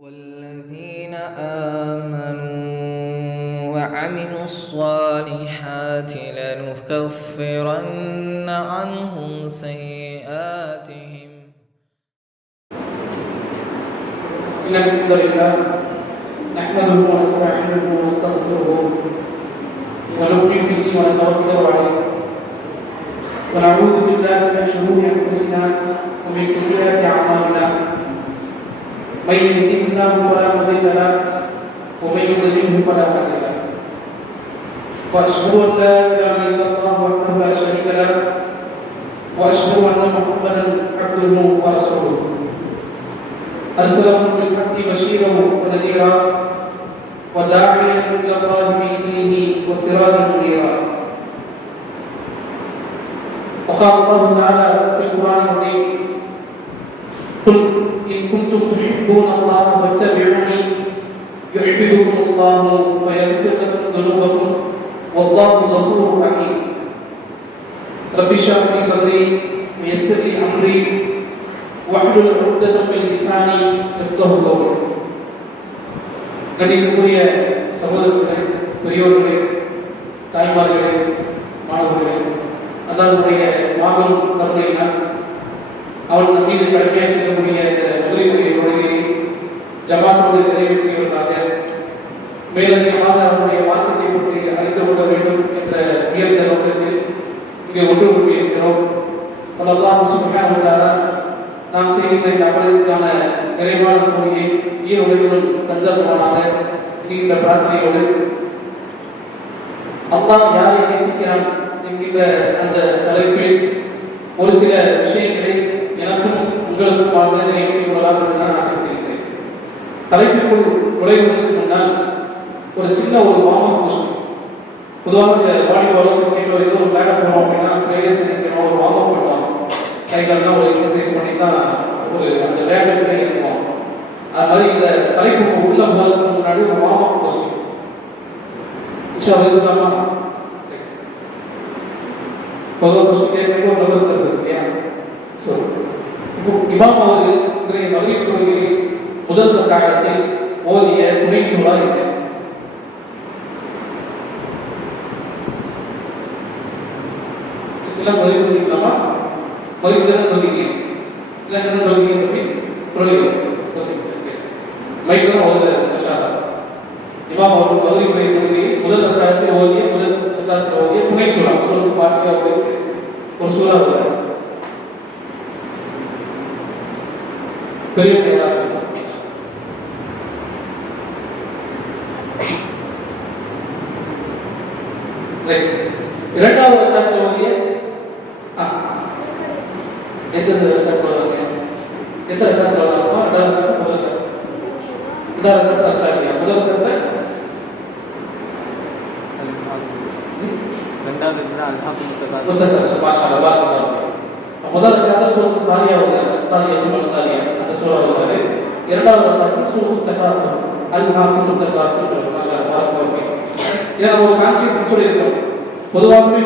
والذين آمنوا وعملوا الصالحات لنكفرن عنهم سيئاتهم. إن الحمد لله نحمده ونستعينه ونستغفره ونؤمن به ونتوكل عليه ونعوذ بالله من شرور أنفسنا ومن سيئات أعمالنا. من يهده الله فلا مضل له ومن يضلله فلا هادي له. وأشهد أن لا إله إلا الله وحده لا شريك له وأشهد أن محمدا عبده ورسوله أرسله بالحق بشيرا ونذيرا وداعيا إلى الله بإذنه وسراجا منيرا. وقال الله تعالى في القرآن الكريم: قل إن كنتم تحبون الله فاتبعوني يحببكم الله ويغفر لكم ذنوبكم والله غفور رحيم. رب اشرح لي صدري ويسر لي أمري واحلل عقدة من لساني يفقهوا قولي. கண்ணியத்துக்குரிய சகோதரர்களே, பெரியோர்களே, தாய்மார்களே, மாணவர்களே, அல்லாஹ்வுடைய மாபெரும் கருணையினால் அவன் மீது கடமையாக இருக்கக்கூடிய இந்த உதவியுடைய தொழிலை ஜமாத்தோடு நிறைவேற்றியவர்களாக மேலதிக சாதாரண மார்க்கத்தை பற்றி அறிந்து கொள்ள வேண்டும் என்ற உயர்ந்த நோக்கத்தில் இங்கே ஒன்று கூடியிருக்கிறோம். அல்லாஹ் சுப்ஹானஹு வ தஆலா நாம் செய்கின்ற இந்த அமலுக்கான நிறைவான கூலியை உலகிலும் தந்தருவானாக என்கின்ற பிரார்த்தனையோடு அல்லாஹ் யாரை நேசிக்கிறான் என்கின்ற அந்த தலைப்பில் ஒரு சில விஷயங்களை எனக்கும் உங்களுக்கும் நினைவுறுத்திக் கொள்ளலாம் என்று நான் ஆசைப்படுகிறேன். தலைப்பிற்குள் நுழைவதற்கு முன்னால் ஒரு சின்ன ஒரு வார்ம் கொஸ்டின். பொதுவாக இந்த வாலிபாலும் கிரிக்கெட்டோ ஏதோ ஒரு விளையாட போனோம் அப்படின்னா பிளேயர்ஸ் என்ன செய்யணும், ஒரு வார்ம் அப் பண்ணுவாங்க. கைகாலெல்லாம் ஒரு எக்ஸசைஸ் பண்ணி தான் ஒரு அந்த விளையாட்டுகளே இருக்கும். அது மாதிரி இந்த தலைப்பு உள்ள போகிறதுக்கு முன்னாடி ஒரு வார்ம் அப் கொஸ்டின் சொல்லலாமா? பொதுவாக கொஸ்டின் கேட்கறதுக்கு ஒரு நர்வஸ்னஸ் இருக்கு இல்லையா? ஸோ இப்போ இமாம் அவர்கள் இன்றைய மகளிர் தொழுகையில் முதல் ரக்காத்தில் ஓதிய துணை சூறா என்ன? இதெல்லாம் பதில் சொல்லிக்கலாமா? பதில் திறன் சொல்லிங்க இல்லை என்ன சொல்லிங்க சொல்லி தொழுகை மைக்கெல்லாம் ஓதுற மஷாலா. இமாம் அவர்கள் மகளிருடைய தொழுகையில் முதல் ரக்காத்தில் ஓதிய துணை சூறா சொல்லுக்கு பார்க்க ஒரு சூறா வரும். பெரிய இரண்டாவது ரக்காத்தில் ஓதிய எத்தனை ரக்காத்தில் ஓதுங்க? எத்தனை ரக்காத்தில் ஓதலாமா? ரெண்டாவது ரக்காத் முதல் ரக்காத். ரெண்டாவது ரக்காத் அல்லாஹ்வியா முதல் ரக்காத் ரெண்டாவது அல்ஹம்துலில்லாஹ் மாஷாஅல்லாஹ் பாரக்கல்லாஹ். முதல் ரக்காத் சூரத் தாரியா ஓதுங்க. தாரியா தாரியா அந்த சூரா ஓதுங்க. இரண்டாவது ரக்காத் சூரத் தகாசுர் அல்ஹம்துலில்லாஹ் மாஷாஅல்லாஹ் பாரக்கல்லாஹ். இதை ஒரு கான்ஷியஸ் சொல்லியிருக்கோம். பொதுவாகவே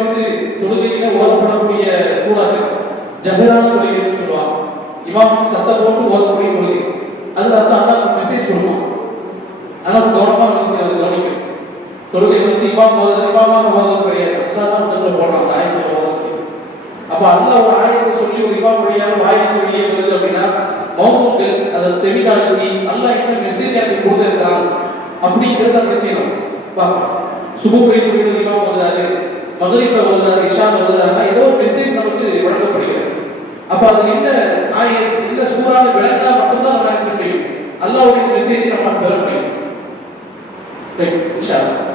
தொழுகையில ஓதப்படக்கூடிய சூறாக்கள் ஜஹரான தொழுகைன்னு சொல்லுவாங்க. இமாம் சத்தம் போட்டு ஓதக்கூடிய தொழுகை. அதுல அல்லாஹ் மெசேஜ் கொடுக்கும். அதனால கவனமா கவனிக்கணும். தொழுகை இமாம் ஓதுறது கிடையாது. அல்லாஹ் முதல்ல போடுறாங்க ஆயத்தை ஓத சொல்லி. அப்ப அல்லாஹ் ஒரு ஆயத்தை சொல்லி ஒரு இமாம் வழியாக வாய்ப்பு வெளியே வருது அப்படின்னா மௌமுக்கு அதை செவிடாக்கி அல்லாஹ் என்ன மெசேஜ் ஆக்கி கொடுத்துருக்கான் அப்படிங்கிறத நம்ம செய்யணும். சுபுடைய தொழுகையில் இமாம் ஓதுறாரு, மகரிப்ல ஓதுறாரு, இஷால ஓதுறாருன்னா ஏதோ ஒரு மெசேஜ் நமக்கு வழங்கப்படுகிறது. அப்ப அது என்ன என்ன சூறான விளக்கா மட்டும்தான் நம்ம ஆன்சர் முடியும். அல்லாஹ்வுடைய மெசேஜ் நம்ம பெற முடியும்.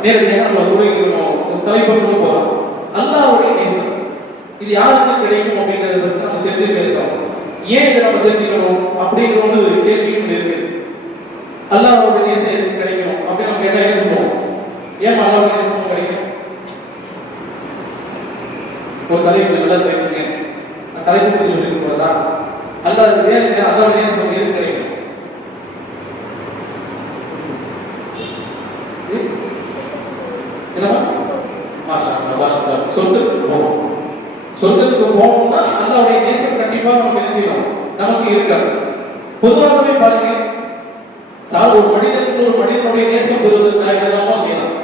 நேரடியாக நம்ம உபயோகிக்கணும். தலைப்பட்டு போறோம். அல்லாஹ்வுடைய நேசம் இது யாருக்கு கிடைக்கும் அப்படிங்கிறத பற்றி நம்ம தெரிஞ்சுக்கிறோம். ஏன் இதை நம்ம தெரிஞ்சுக்கணும் அப்படிங்கிற ஒரு கேள்வியும் இருக்கு. அல்லாஹ்வுடைய நேசம் எதுக்கு கிடைக்கும் அப்படின்னு நம்ம கேட்டா என்ன சொல்லுவோம்? ஏன் அல்லாஹ்வுடைய நேசம் கிடைக்கும்? ஒரு தலைப்பு நல்லா தெரிஞ்சுங்க. அந்த தலைப்பு பற்றி சொல்லிட்டு போறதா அல்லாஹ் அல்லாஹ்வுடைய நேசம் எதுக்கு கிடைக்கும்? சொர்க்கத்துக்கு போகணும்னா அல்லாஹ்வுடைய நேசம் கண்டிப்பா நமக்கு என்ன செய்யணும், நமக்கு இருக்காது. பொதுவாகவே பாருங்க, ஒரு மனிதனுக்கு ஒரு மனிதனுடைய நேசம் பெறுவதற்கு என்னெல்லாமோ செய்யலாம்.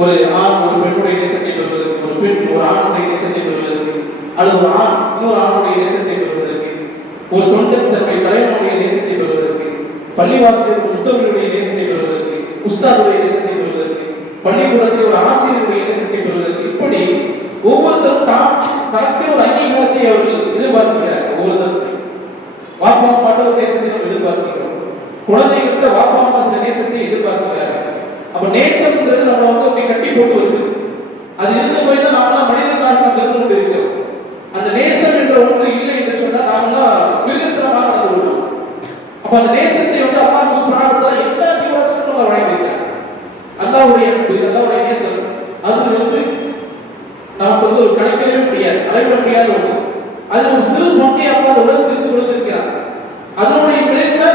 ஒரு ஆண் ஒரு பெண்ணுடைய நேசத்தை பெறுவதற்கு, ஒரு பெண் ஒரு ஆணுடைய நேசத்தை பெறுவதற்கு, அல்லது ஒரு ஆண் இன்னொரு ஆணுடைய நேசத்தை பெறுவதற்கு, ஒரு தொண்டன் தன்னுடைய தலைவனுடைய நேசத்தை பெறுவதற்கு, பள்ளிவாசலுக்கு முத்தவர்களுடைய நேசத்தை பெறுவதற்கு, உஸ்தாதுடைய நேசத்தை பெறுவதற்கு, பள்ளிக்கூடத்தில் ஒரு ஆசிரியருடைய நேசத்தை பெறுவதற்கு, இப்படி ஒவ்வொருத்தரும் தனக்கு ஒரு அங்கீகாரத்தை அவர்கள் எதிர்பார்க்கிறார். ஒவ்வொருத்தரும் வாப்பா அம்மாட்ட நேசத்தை நம்ம எதிர்பார்க்கிறோம். குழந்தைகிட்ட வாப்பா அம்மா சில நேசத்தை எதிர்பார்க்கிறார்கள். அப்ப நேசம்ங்கிறது நம்ம அப்படி கட்டி போட்டு வச்சிருக்கு. அது இருக்க போய் தான் நாமெல்லாம் மனிதர்களாக நாம் இருந்து கொண்டு இருக்கிறோம். அந்த நேசம் என்ற ஒன்று இல்லை என்று சொன்னால் நாமெல்லாம் மிருகத்தனமாக நடந்து கொள்வோம். அப்ப அந்த நேசத்தை அல்லாஹ் சுப்ஹானஹு வ தஆலா எல்லா ஜீவராசிகளுக்கும் வழங்கியிருக்கிறார். அல்லாஹ்வுடைய அன்பு, அல்லாஹ்வுடைய நேசம் அது நமக்கு ஒரு கணக்கிடவே முடியாது, அளவிட முடியாத ஒன்று. அது ஒரு சிறு பங்கை அல்லாஹ் உலகத்திற்கு கொடுத்திருக்கிறார். அதனுடைய விளைவுல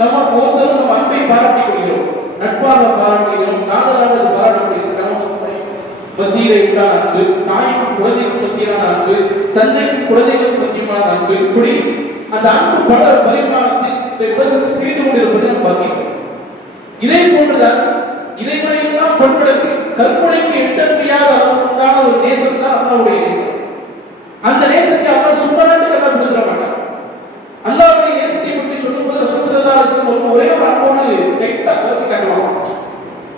நம்ம ஒவ்வொருத்தரும் நம்ம அன்பை பாராட்டி கொள்கிறோம், நட்பாக பாராட்டுகிறோம், காதலாக அது பாராட்டப்படுகிறது. மத்தியிலே உண்டான அன்பு, தாய்க்கும் குழந்தைக்கும் மத்தியான அன்பு, தந்தைக்கும் குழந்தைகளுக்கு மத்தியமான அன்பு, இப்படி அந்த அன்பு பல பரிமாணத்தில் உலகத்தில் தீர்ந்து கொண்டிருப்பதை நாம் பார்க்கிறோம். இதே போன்றுதான் இதையெல்லாம் பண்படுத்தி கற்பனைக்கு எட்ட முடியாத அளவுக்கான ஒரு நேசம் தான் அல்லாஹ்வுடைய நேசம். அந்த நேசத்தை அல்லாஹ் சும்மாட்டு கண்டா கொடுத்துட மாட்டார். அல்லாஹ்வுடைய நேசத்தை பற்றி சொல்லும்போது ரசூல் ஸல்லல்லாஹு அலைஹி வஸல்லம் ஒரே ஒரு அன்போடு லைட்டா வச்சு காட்டுவாங்க.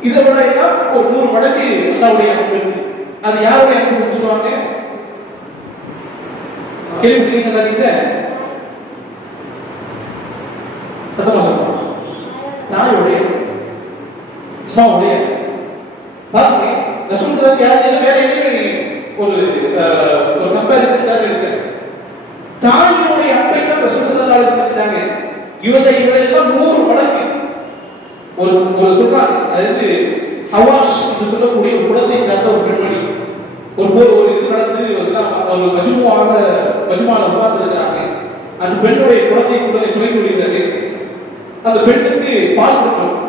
இதை விட ஒரு 100 மடங்கு அல்லாஹ்வுடைய அன்பு இருக்கு. அது யாருடைய அன்பு சொல்லுவாங்க? கேள்விப்பட்டீங்களா சார்? சத்தமா சொல்லுவாங்க. தாயுடைய அம்மாவுடைய பாருங்க, ரசூல் ஸல்லல்லாஹு அலைஹி வஸல்லம் வேற எங்கேயும் ஒரு கம்பேரிசன் இருக்கு. தாயினுடைய அன்பை தான் ரசூல் ஸல்லல்லாஹு அலைஹி வஸல்லம் சொன்னாங்க. இவரெல்லாம் 100 மடங்கு ஒரு சொல்றாங்க. அதாவது ஹவாஷ் என்று சொல்லக்கூடிய ஒரு குலத்தை சார்ந்த ஒரு பெண்மணி ஒரு இது நடந்து ஒரு மஜ்மால உட்கார்ந்துருக்கிறாங்க. அந்த பெண்ணுடைய குழந்தை துணை கொள்கிறது. அந்த பெண்ணுக்கு பால் கொடுக்கணும்.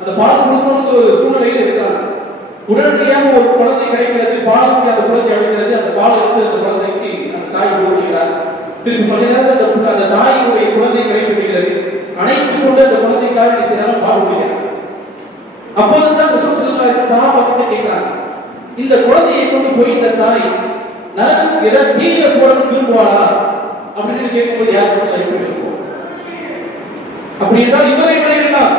அந்த பால் கொடுக்கணும்னு ஒரு சூழ்நிலையில் இருக்கிறாங்க. உடனடியாக ஒரு குழந்தை கிடைக்கிறது, பாலுக்கு அந்த குழந்தை அடைகிறது. அந்த பால் எடுத்து அந்த குழந்தைக்கு அந்த தாய் கொடுக்கிறார். திருப்பி கொஞ்ச நேரத்தில் அந்த தாயினுடைய குழந்தை கிடைக்கிறது. அனைத்து கொண்டு அந்த குழந்தைக்காக செய்யறாங்க, பால் குடிக்கிறாங்க. அப்போதுதான் ரசூல் ஸல்லல்லாஹு அலைஹி வஸல்லம் சஹாபாக்கள் கேட்கிறாங்க, இந்த குழந்தையை கொண்டு போய் இந்த தாய் நரகத்துக்கு ஏதாவது தீயில போடணும் விரும்புவாளா அப்படின்னு கேட்கும்போது யார் சொல்ல எப்படி இருக்கும்? அப்படி என்றால் இவரை எல்லாம்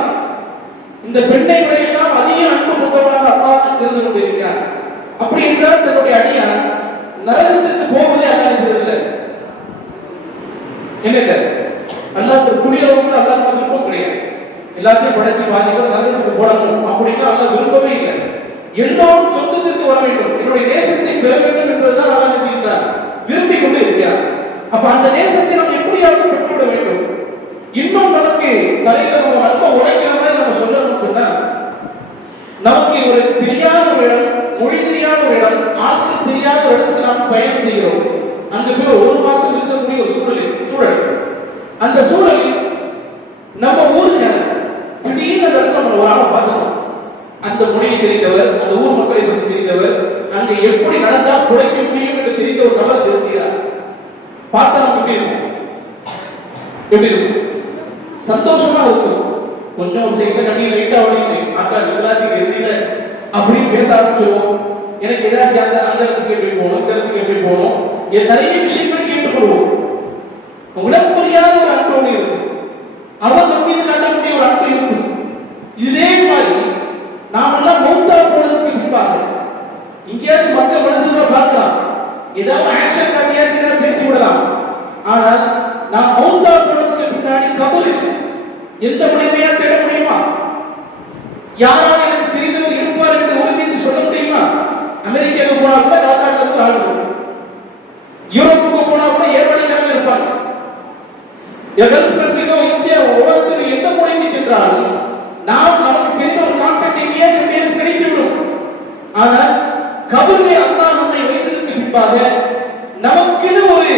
இந்த பெண்ணை எல்லாம் அதிக அன்பு கொண்டவராக அல்லாஹ் தெரிந்து கொண்டிருக்கிறார். அப்படி என்றால் தன்னுடைய அடியார் நரகத்துக்கு போவதே அல்லாஹ் செய்யவில்லை. என்ன அல்லாஹ் குடியரவுக்கு அல்லாஹ் விருப்பம் கிடையாது. எல்லாத்தையும் படைச்சு பாதிகள் நரகத்துக்கு போடணும் அப்படின்னா அல்லாஹ் விரும்பவே இல்லை. எல்லோரும் சொந்தத்திற்கு வர வேண்டும், என்னுடைய நேசத்தை பெற வேண்டும் என்பதுதான் அல்லாஹ் செய்கிறார், விரும்பி கொண்டு இருக்கிறார். அப்ப அந்த நேசத்தை நாம் எப்படியாவது பெற்றுவிட வேண்டும். இன்னும் நமக்கு தலையில நம்ம அன்பை உழைக்கிற மாதிரி நம்ம சொல்லணும்னு சொன்னா, நமக்கு ஒரு தெரியாத ஒரு இடம், மொழி தெரியாத ஒரு இடம், ஆட்கள் தெரியாத ஒரு இடத்துக்கு நாம் பயணம் செய்கிறோம். அங்க போய் 1 மாசம் இருக்கக்கூடிய ஒரு சூழல். அந்த சூழலில் நம்ம ஊருக்கு திடீர்னு நம்ம ஒரு ஆளை பார்த்துக்கணும். அந்த மொழியை தெரிந்தவர், அந்த ஊர் மக்களை பற்றி தெரிந்தவர், அங்க எப்படி நடந்தால் குறைக்க முடியும் என்று தெரிந்த ஒரு நபர் தெரிகிறார். பார்த்தா நமக்கு எப்படி இருக்கும்? சந்தோஷமா இருக்கும். கொஞ்சம் கண்ணீர் லைட்டா அப்படின்னு அக்கா எல்லாச்சும் இருந்தீங்க அப்படின்னு பேச ஆரம்பிச்சிருவோம். எனக்கு ஏதாச்சும் அந்த இடத்துக்கு எப்படி போகணும், இந்த இடத்துக்கு எப்படி போகணும், நிறைய விஷயங்கள் கேட்டுக்கொள்வோம். உடம்பு புரியாத ஒரு அன்பு ஒன்று இருக்கும், அவர் மீது காட்டக்கூடிய ஒரு அன்பு இருக்கும். இதே மாதிரி நாம் எல்லாம் மௌத்தா போனதுக்கு பின்பாக இங்கேயாச்சும் மற்ற மனுஷங்களை பார்க்கலாம், ஏதாவது ஆக்ஷன் காட்டியாச்சும் பேசி விடலாம். ஆனால் நாம் மௌத்தா போனதுக்கு பின்னாடி கபரில் எந்த மனிதனையா தேட முடியுமா? யாராவது எனக்கு தெரிந்தவர் இருப்பார் என்று உறுதி சொல்ல முடியுமா? அமெரிக்காவுக்கு போனா கூட ராஜாக்களுக்கு ஆள் இருக்கும், யூரோப்புக்கு போனா கூட ஏர்வழிக்காக இருப்பாங்க. இந்தியா உலகத்தில் எந்த மொழிக்கு சென்றாலும் நாம் நமக்கு தெரிந்த ஒரு கான்டாக்ட் எங்கேயாச்சும் கிடைத்துவிடும். ஆனால் கபரிலே அல்லாஹ் நம்மை வைத்ததற்கு பின்பாக நமக்குன்னு ஒரு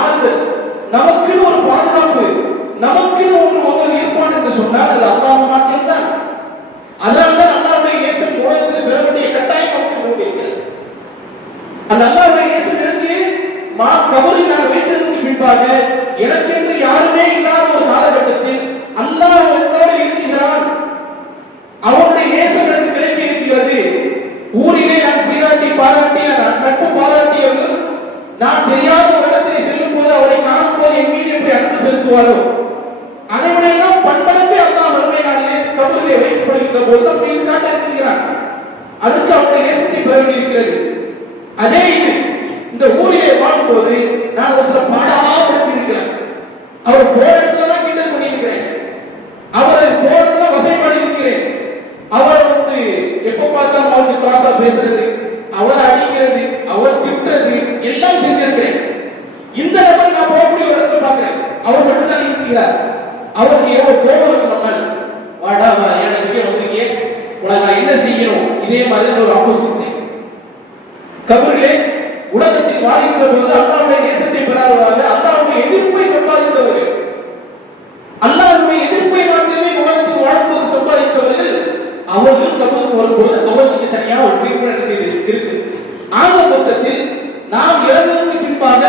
ஆறுதல், நமக்குன்னு ஒரு பாதுகாப்பு, நமக்குன்னு ஒருவர் இருப்பான் என்று சொன்னால் அது அல்லாஹ் மாத்திரம்தான். அதனால்தான் அல்லாஹ்வுடைய நேசம் உலகத்தில் பெற வேண்டிய கட்டாயம் நமக்கு இருக்கிறது. அந்த அல்லாஹ்வுடைய நேசம் எனக்கு கபரில் நான் வைத்ததற்கு பின்பாக எனக்கென்று யாருமே இல்லாத ஒரு காலகட்டத்தில் அல்லாஹ் கொண்டிருக்கிற போது நம்ம மீது காட்ட இருக்கிறான். அதுக்கு அவருடைய நேசத்தை பெற வேண்டியிருக்கிறது. அதே இது இந்த ஊரிலே வாழும்போது நான் ஒருத்தர் பாடாம இருக்கிறேன், அவர் போற இடத்துல தான் கிண்டல் பண்ணியிருக்கிறேன், அவரை போறதுல வசைப்பாடி இருக்கிறேன், அவரை எப்ப பார்த்தாலும் அவருக்கு கிராஸா பேசுறது, அவரை அடிக்கிறது, அவர் திட்டுறது எல்லாம் செஞ்சிருக்கிறேன். இந்த நபர் நான் போகக்கூடிய இடத்தை பார்க்கிறேன், அவர் மட்டும்தான் இருக்கிறார். அவருக்கு எவ்வளவு கோபம் இருக்கு நம்மால், வாடா வா எனக்கு வந்திருக்கே, உனக்கு நான் என்ன செய்யணும், இதே மாதிரி ஒரு ஆப்போசிட் செய்யும். கபரிலே உலகத்தில் வாழ்கின்ற பொழுது அல்லாஹ்வுடைய நேசத்தை பெறாதவர்கள், அல்லாஹ்வுடைய எதிர்ப்பை சம்பாதித்தவர்கள், அல்லாஹ்வுடைய எதிர்ப்பை மாத்திரமே உலகத்தில் வாழும்போது சம்பாதித்தவர்கள், அவர்கள் கபருக்கு வரும்போது அவர்களுக்கு தனியாக ஒரு ட்ரீட்மெண்ட் செய்து இருக்கு. ஆக மொத்தத்தில் நாம் இறந்ததற்கு பின்பாக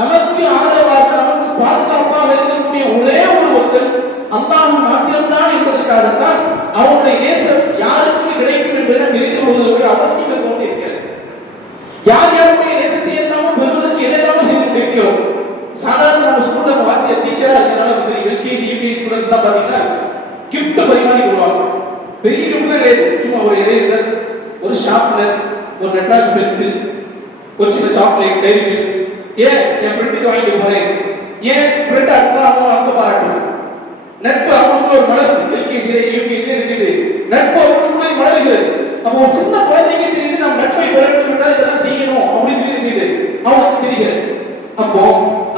நமக்கு ஆதரவாக நமக்கு பாதுகாப்பாக இருக்கக்கூடிய ஒரே ஒரு ஒருத்தர் அல்லாஹ் மாத்திரம்தான் என்பதற்காகத்தான் அவருடைய நேசம் யாருக்கு கிடைக்கும் என்பதை தெரிந்து கொள்வதற்கு அவசியம் இருந்து கொண்டிருக்கிறது. யார் யாருடைய நேசத்தை எல்லாம் பெறுவதற்கு எதெல்லாம் செய்து கொண்டிருக்கிறோம். சாதாரண நம்ம ஸ்கூல்ல நம்ம வாத்திய டீச்சரா இருக்கிறனால வந்து எல்கேஜி யூகேஜி ஸ்டூடெண்ட்ஸ் எல்லாம் பாத்தீங்கன்னா கிஃப்ட் பரிமாறி கொள்வாங்க. பெரிய கிஃப்ட் கிடையாது, சும்மா ஒரு எரேசர், ஒரு ஷார்ப்னர், ஒரு நட்ராஜ் பென்சில், ஒரு சின்ன சாக்லேட், டைரி மில்க். ஏன் என் ஃப்ரெண்டுக்கு வாங்கிட்டு போறேன், ஏன் ஃப்ரெண்ட் அடுத்த அவங்க அவங்க பாராட்டணும். நட்பு அவங்களுக்கு ஒரு மலருது, எல்கேஜி யூகேஜி செய்து நட்பு அவங்களுக்குள்ளே மலருகிறது. அப்போ ஒரு சின்ன குழந்தைங்க தெரியுது நம்ம நட்பை பெற வேண்டும் என்றால் இதெல்லாம் செய்யணும் அப்படின்னு செய்து அவங்களுக்கு தெரிகிறது. அப்போ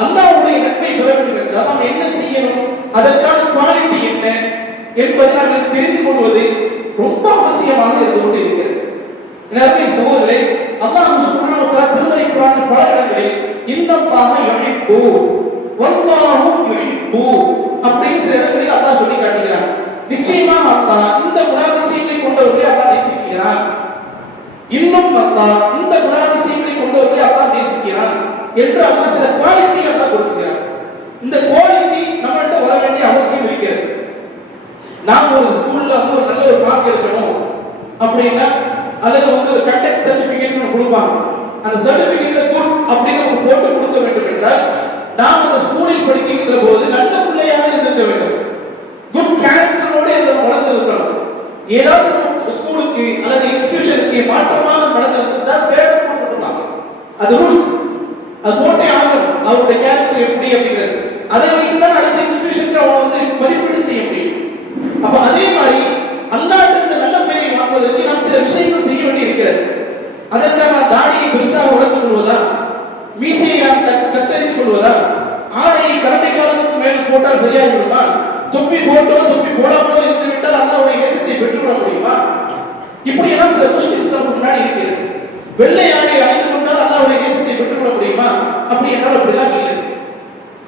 அல்லாஹ்வுடைய நட்பை பெற வேண்டும் என்றால் நாம் என்ன செய்யணும், அதற்கான குவாலிட்டி என்ன என்பதை நாம் தெரிந்து கொள்வது ரொம்ப அவசியமாக இருந்து கொண்டு இருக்கிறது. எனவே சகோதரர்களே, அல்லாஹ் சுப்ஹானஹு வ தஆலா திருமறை குர்ஆனில் பல இடங்களில் இன்னல்லாஹ யுஹிப்பு வல்லாஹு யுஹிப்பு அப்படின்னு சில இடங்களில் அல்லாஹ் சொல்லி காட்டுகிறான். நிச்சயமாக அல்லாஹ் இந்த குணாதிசயங்களை கொண்டவர்களை அல்லாஹ் நேசிக்கிறான். இன்னும் அல்லாஹ் இந்த குணாதிசயங்களை கொண்டவர்களை அல்லாஹ் நேசிக்கிறான் என்று அல்லாஹ் சில குவாலிட்டி அல்லாஹ் கொடுக்கிறான். இந்த குவாலிட்டி நம்மகிட்ட வர வேண்டிய அவசியம் இருக்கிறது. நாம் ஒரு ஸ்கூல்ல ஒரு நல்ல ஒரு மார்க் எடுக்கணும் அப்படின்னா அல்லது ஒரு கண்டக்ட் சர்டிபிகேட் கொடுப்பாங்க. அந்த சர்டிபிகேட்ல குட் அப்படின்னு ஒரு போட்டு கொடுக்க வேண்டும் என்றால் நாம் அந்த ஸ்கூலில் படிக்கின்ற போது நல்ல பிள்ளையாக இருந்திருக்க வேண்டும், குட் கேரக்டரோடு வளர்ந்து இருக்கணும். ஏதாவது ஸ்கூலுக்கு அல்லது இன்ஸ்டிடியூஷனுக்கு மாற்றமாக நடந்திருந்தால் பேர் கொடுத்துருப்பாங்க. அது ரூல்ஸ், அது போட்டே ஆகணும். அவருடைய கேரக்டர் எப்படி அப்படிங்கிறது அதை வைத்துதான் அடுத்த இன்ஸ்டிடியூஷனுக்கு அவங்க மதிப்பீடு செய்ய முடியும். அப்ப அதே மாதிரி அல்லாஹ்விட நல்ல பெயரை வாங்குவதற்கு நாம் சில விஷயங்கள் செய்ய வேண்டி இருக்கிறது. அதற்கான தாடியை பெருசாக வளர்த்துக் கொள்வதா, மீசையை நாம் கத்தரித்துக் கொள்வதா, ஆடையை கரண்டை காலத்துக்கு மேல் போட்டால் சரியாக விடுமா, தொப்பி போட்டோ தொப்பி போடாமலோ இருந்து விட்டால் அல்லாஹ்வுடைய நேசத்தை பெற்றுவிட முடியுமா? இப்படி எல்லாம் சில முஸ்லிம்ஸ் நமக்கு முன்னாடி இருக்கிறது. வெள்ளை ஆடை அணிந்து கொண்டால் அல்லாஹ்வுடைய நேசத்தை பெற்றுவிட முடியுமா? அப்படி என்றால் அப்படிலாம் இல்லை.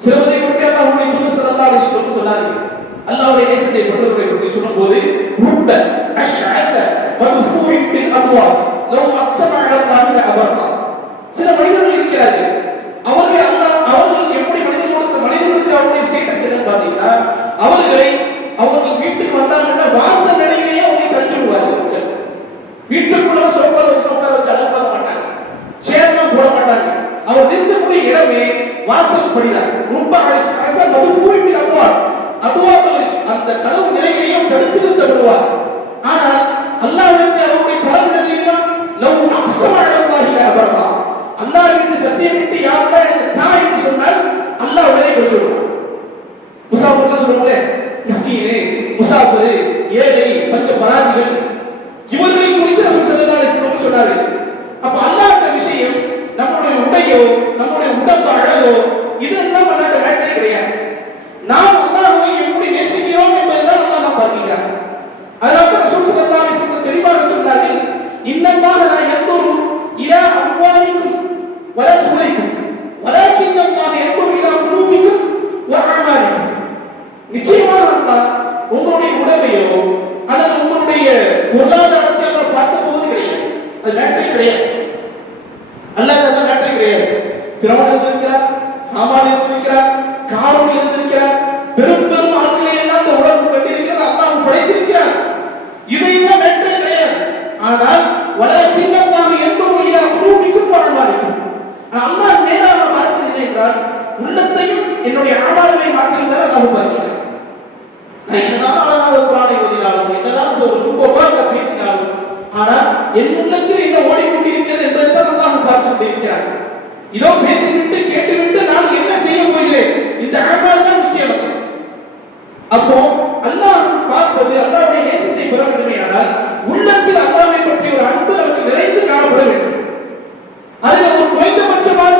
சிலவதை பற்றி அல்லாஹ்வுடைய தூதர் ஸல்லல்லாஹு அலைஹி வஸல்லம் சொன்னார்கள். அல்லாஹ்வுடைய நேசத்தை பெற்றவர்களை பற்றி சொல்லும்போது ரூப அஷ்அத மதுஃபூஇன் பில் அப்வாப் லவ் அக்ஸம அலா அல்லாஹி லஅபரா. சில மனிதர்கள் இருக்கிறார்கள், அவர்கள் எப்படி மனிதர்களுக்கு அவருடைய ஸ்டேட்டஸ் என்ன பாத்தீங்கன்னா, அவர்கள் வீட்டுக்கு வந்தாங்கன்னா வாசல் நிலையிலேயே அவங்களை தள்ளி விடுவார்கள். வீட்டுக்குள்ள சோஃபால வச்சு உட்கார வச்சு அலப்பட மாட்டாங்க, சேர்லாம் போட மாட்டாங்க. அவர் நிற்கக்கூடிய இடமே வாசல் படிதான். ரூப அஷ்அத மதுஃபூஇன் பில் அப்வாப், அபுவாபுகள் அந்த கதவு நிலையையும் தடுத்து நிறுத்தப்படுவார். ஆனால் அல்லாஹ்விற்கு அவருடைய கதவு நிலையையும் லவ் அக்ஸம அலா அல்லாஹி லஅபரா, அல்லாஹ்விற்கு சத்தியமிட்டு யாரெல்லாம் எனக்கு தாய் என்று சொன்னால் அல்லாஹ் உடனே கொண்டு விடுவார். முசாஃபிர்லாம் சொல்லுவாங்களே, மிஸ்கீனு, முசாஃபிர், ஏழை, பஞ்ச பராதிகள், இவர்களை குறித்து ரசூல் ஸல்லல்லாஹு அலைஹி வஸல்லம் சொன்னார்கள். அப்ப அல்லாஹ்வுடைய விஷயம் நம்முடைய உடையோ நம்முடைய உடம்பு அழகோ இதெல்லாம் அல்லாஹ்வுடைய மேட்டரே கிடையாது. நாம் அல்லாஹ்வை எப்படி நேசிக்கிறோம் என்பதுதான் அல்லாஹ் பார்க்கிறார். அதனால ரசூல் ஸல்லல்லாஹு அலைஹி வஸல்லம் தெளிவாக சொன்னார்கள், இன்னல்லாஹ லா யன்துரு இலா அம்வாலிக்கும் வலா சுவரிக்கும் வலாக்கின் அல்லாஹ் யன்துரு இலா குலூபிக்கும் வ அமாலிக்கும். நிச்சயமாக அல்லாஹ் உங்களுடைய உடமையோ அல்லது உங்களுடைய பொருளாதாரத்தை அல்லாஹ் பார்க்க போவது கிடையாது. அது மேட்டரே கிடையாது. அல்லாஹ் அதெல்லாம் மேட்டரே கிடையாது. ஃபிரௌன் இருக்கிறார், ஹாமான் இருக்கிறார், காரூன் இருக்கிறார், பெரும் பெரும் ஆட்களை எல்லாம் இந்த உலகம் கண்டிருக்கிறார், அல்லாஹ் படைத்திருக்கிறார். இதையெல்லாம் மேட்டரே கிடையாது. ஆனால் வலாக்கின் அல்லாஹ் யன்துரு இலா குலூபிக்கும் வ அமாலிக்கும். அல்லாஹ் நேராக பார்க்கிறது என்றால் உள்ளத்தையும் என்னுடைய அமல்களை மாற்றியிருந்தால் அல்லாஹ் பார்க்கிறார். நான் என்னதான் அழகாக குர்ஆனை ஓதினாலும், என்னதான் ஒரு சூப்பராக பேசினாலும் ஆனால் என் உள்ளத்தில் என்ன ஓடிக்கொண்டிருக்கிறது என்பதைத்தான் அல்லாஹ் பார்த்து கொண்டிருக்கிறார். இதோ பேசிவிட்டு கேட்டுவிட்டு நான் என்ன செய்ய போகிறேன், இந்த அமல் தான் முக்கியம். அப்போ அல்லாஹ் பார்ப்பது அல்லாஹ்வுடைய நேசத்தை பெற வேண்டுமானால் உள்ளத்தில் அல்லாஹ்வை பற்றி ஒரு அன்பு நமக்கு நிறைந்து காணப்பட வேண்டும். அதில் ஒரு குறைந்தபட்சமாக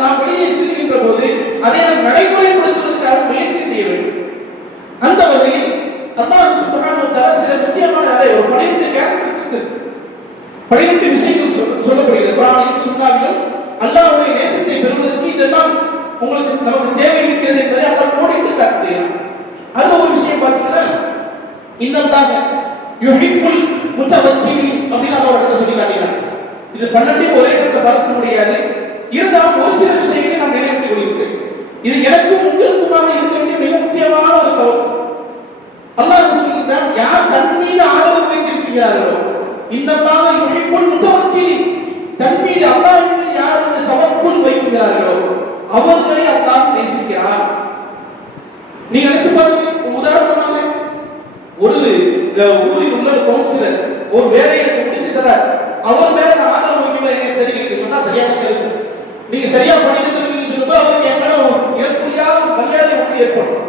நாம் வெளியே செல்கின்ற போது அதை நாம் நடைமுறைப்படுத்துவதற்காக முயற்சி செய்ய வேண்டும். அந்த வகையில் அல்லாஹ் சுப்ஹானஹு வ தஆலா சில முக்கியமான ஒரு 12 கேரக்டரிஸ்டிக்ஸ் 12 விஷயங்கள் சொல்லப்படுகிறது குர்ஆனிலும் சுன்னாவிலும். அல்லாஹ்வுடைய நேசத்தை பெறுவதற்கு இதெல்லாம் உங்களுக்கு நமக்கு தேவை இருக்கிறது என்பதை அல்லாஹ் கோடிட்டு காட்டுகிறார். அது ஒரு விஷயம் பார்த்தீங்கன்னா இன்னல்லாஹ யுஹிப்புல் முத்தவக்கிலின் அப்படின்னு அல்லாஹ் சொல்லி காட்டுகிறார். இது 12 ஒரே இடத்துல பார்க்க முடியாது. இருந்தாலும் ஒரு சில விஷயங்களை நாம் நினைவுபடுத்திக் கொள்கிறோம். இது எனக்கும் உங்களுக்குமாக இருக்க வேண்டிய மிக முக்கியமான ஒரு தவம். அல்லாஹ் சொல்கிறான், யார் தன் மீது ஆதரவு வைத்திருக்கிறார்களோ இன்னல்லாஹ யுஹிப்புல் முத்தவக்கிலின், தன் மீது அல்லாஹ் மீது யார் தவக்குல் வைக்கிறார்களோ அவர்களை அல்லாஹ் நேசிக்கிறார். நீங்க நினைச்சு பாருங்க, உதாரணமாக ஒரு ஊரில் உள்ள கவுன்சிலர் ஒரு வேலையை முடிச்சு தரார், அவர் மேல ஆதரவு வைக்கிறீங்க சரி நீங்க சொன்னா சரியான கருத்து, நீங்க சரியா பண்ணிட்டு சொல்லும்போது அவருக்கு என் மேல ஏற்படியா மரியாதை ஒன்று ஏற்படும்.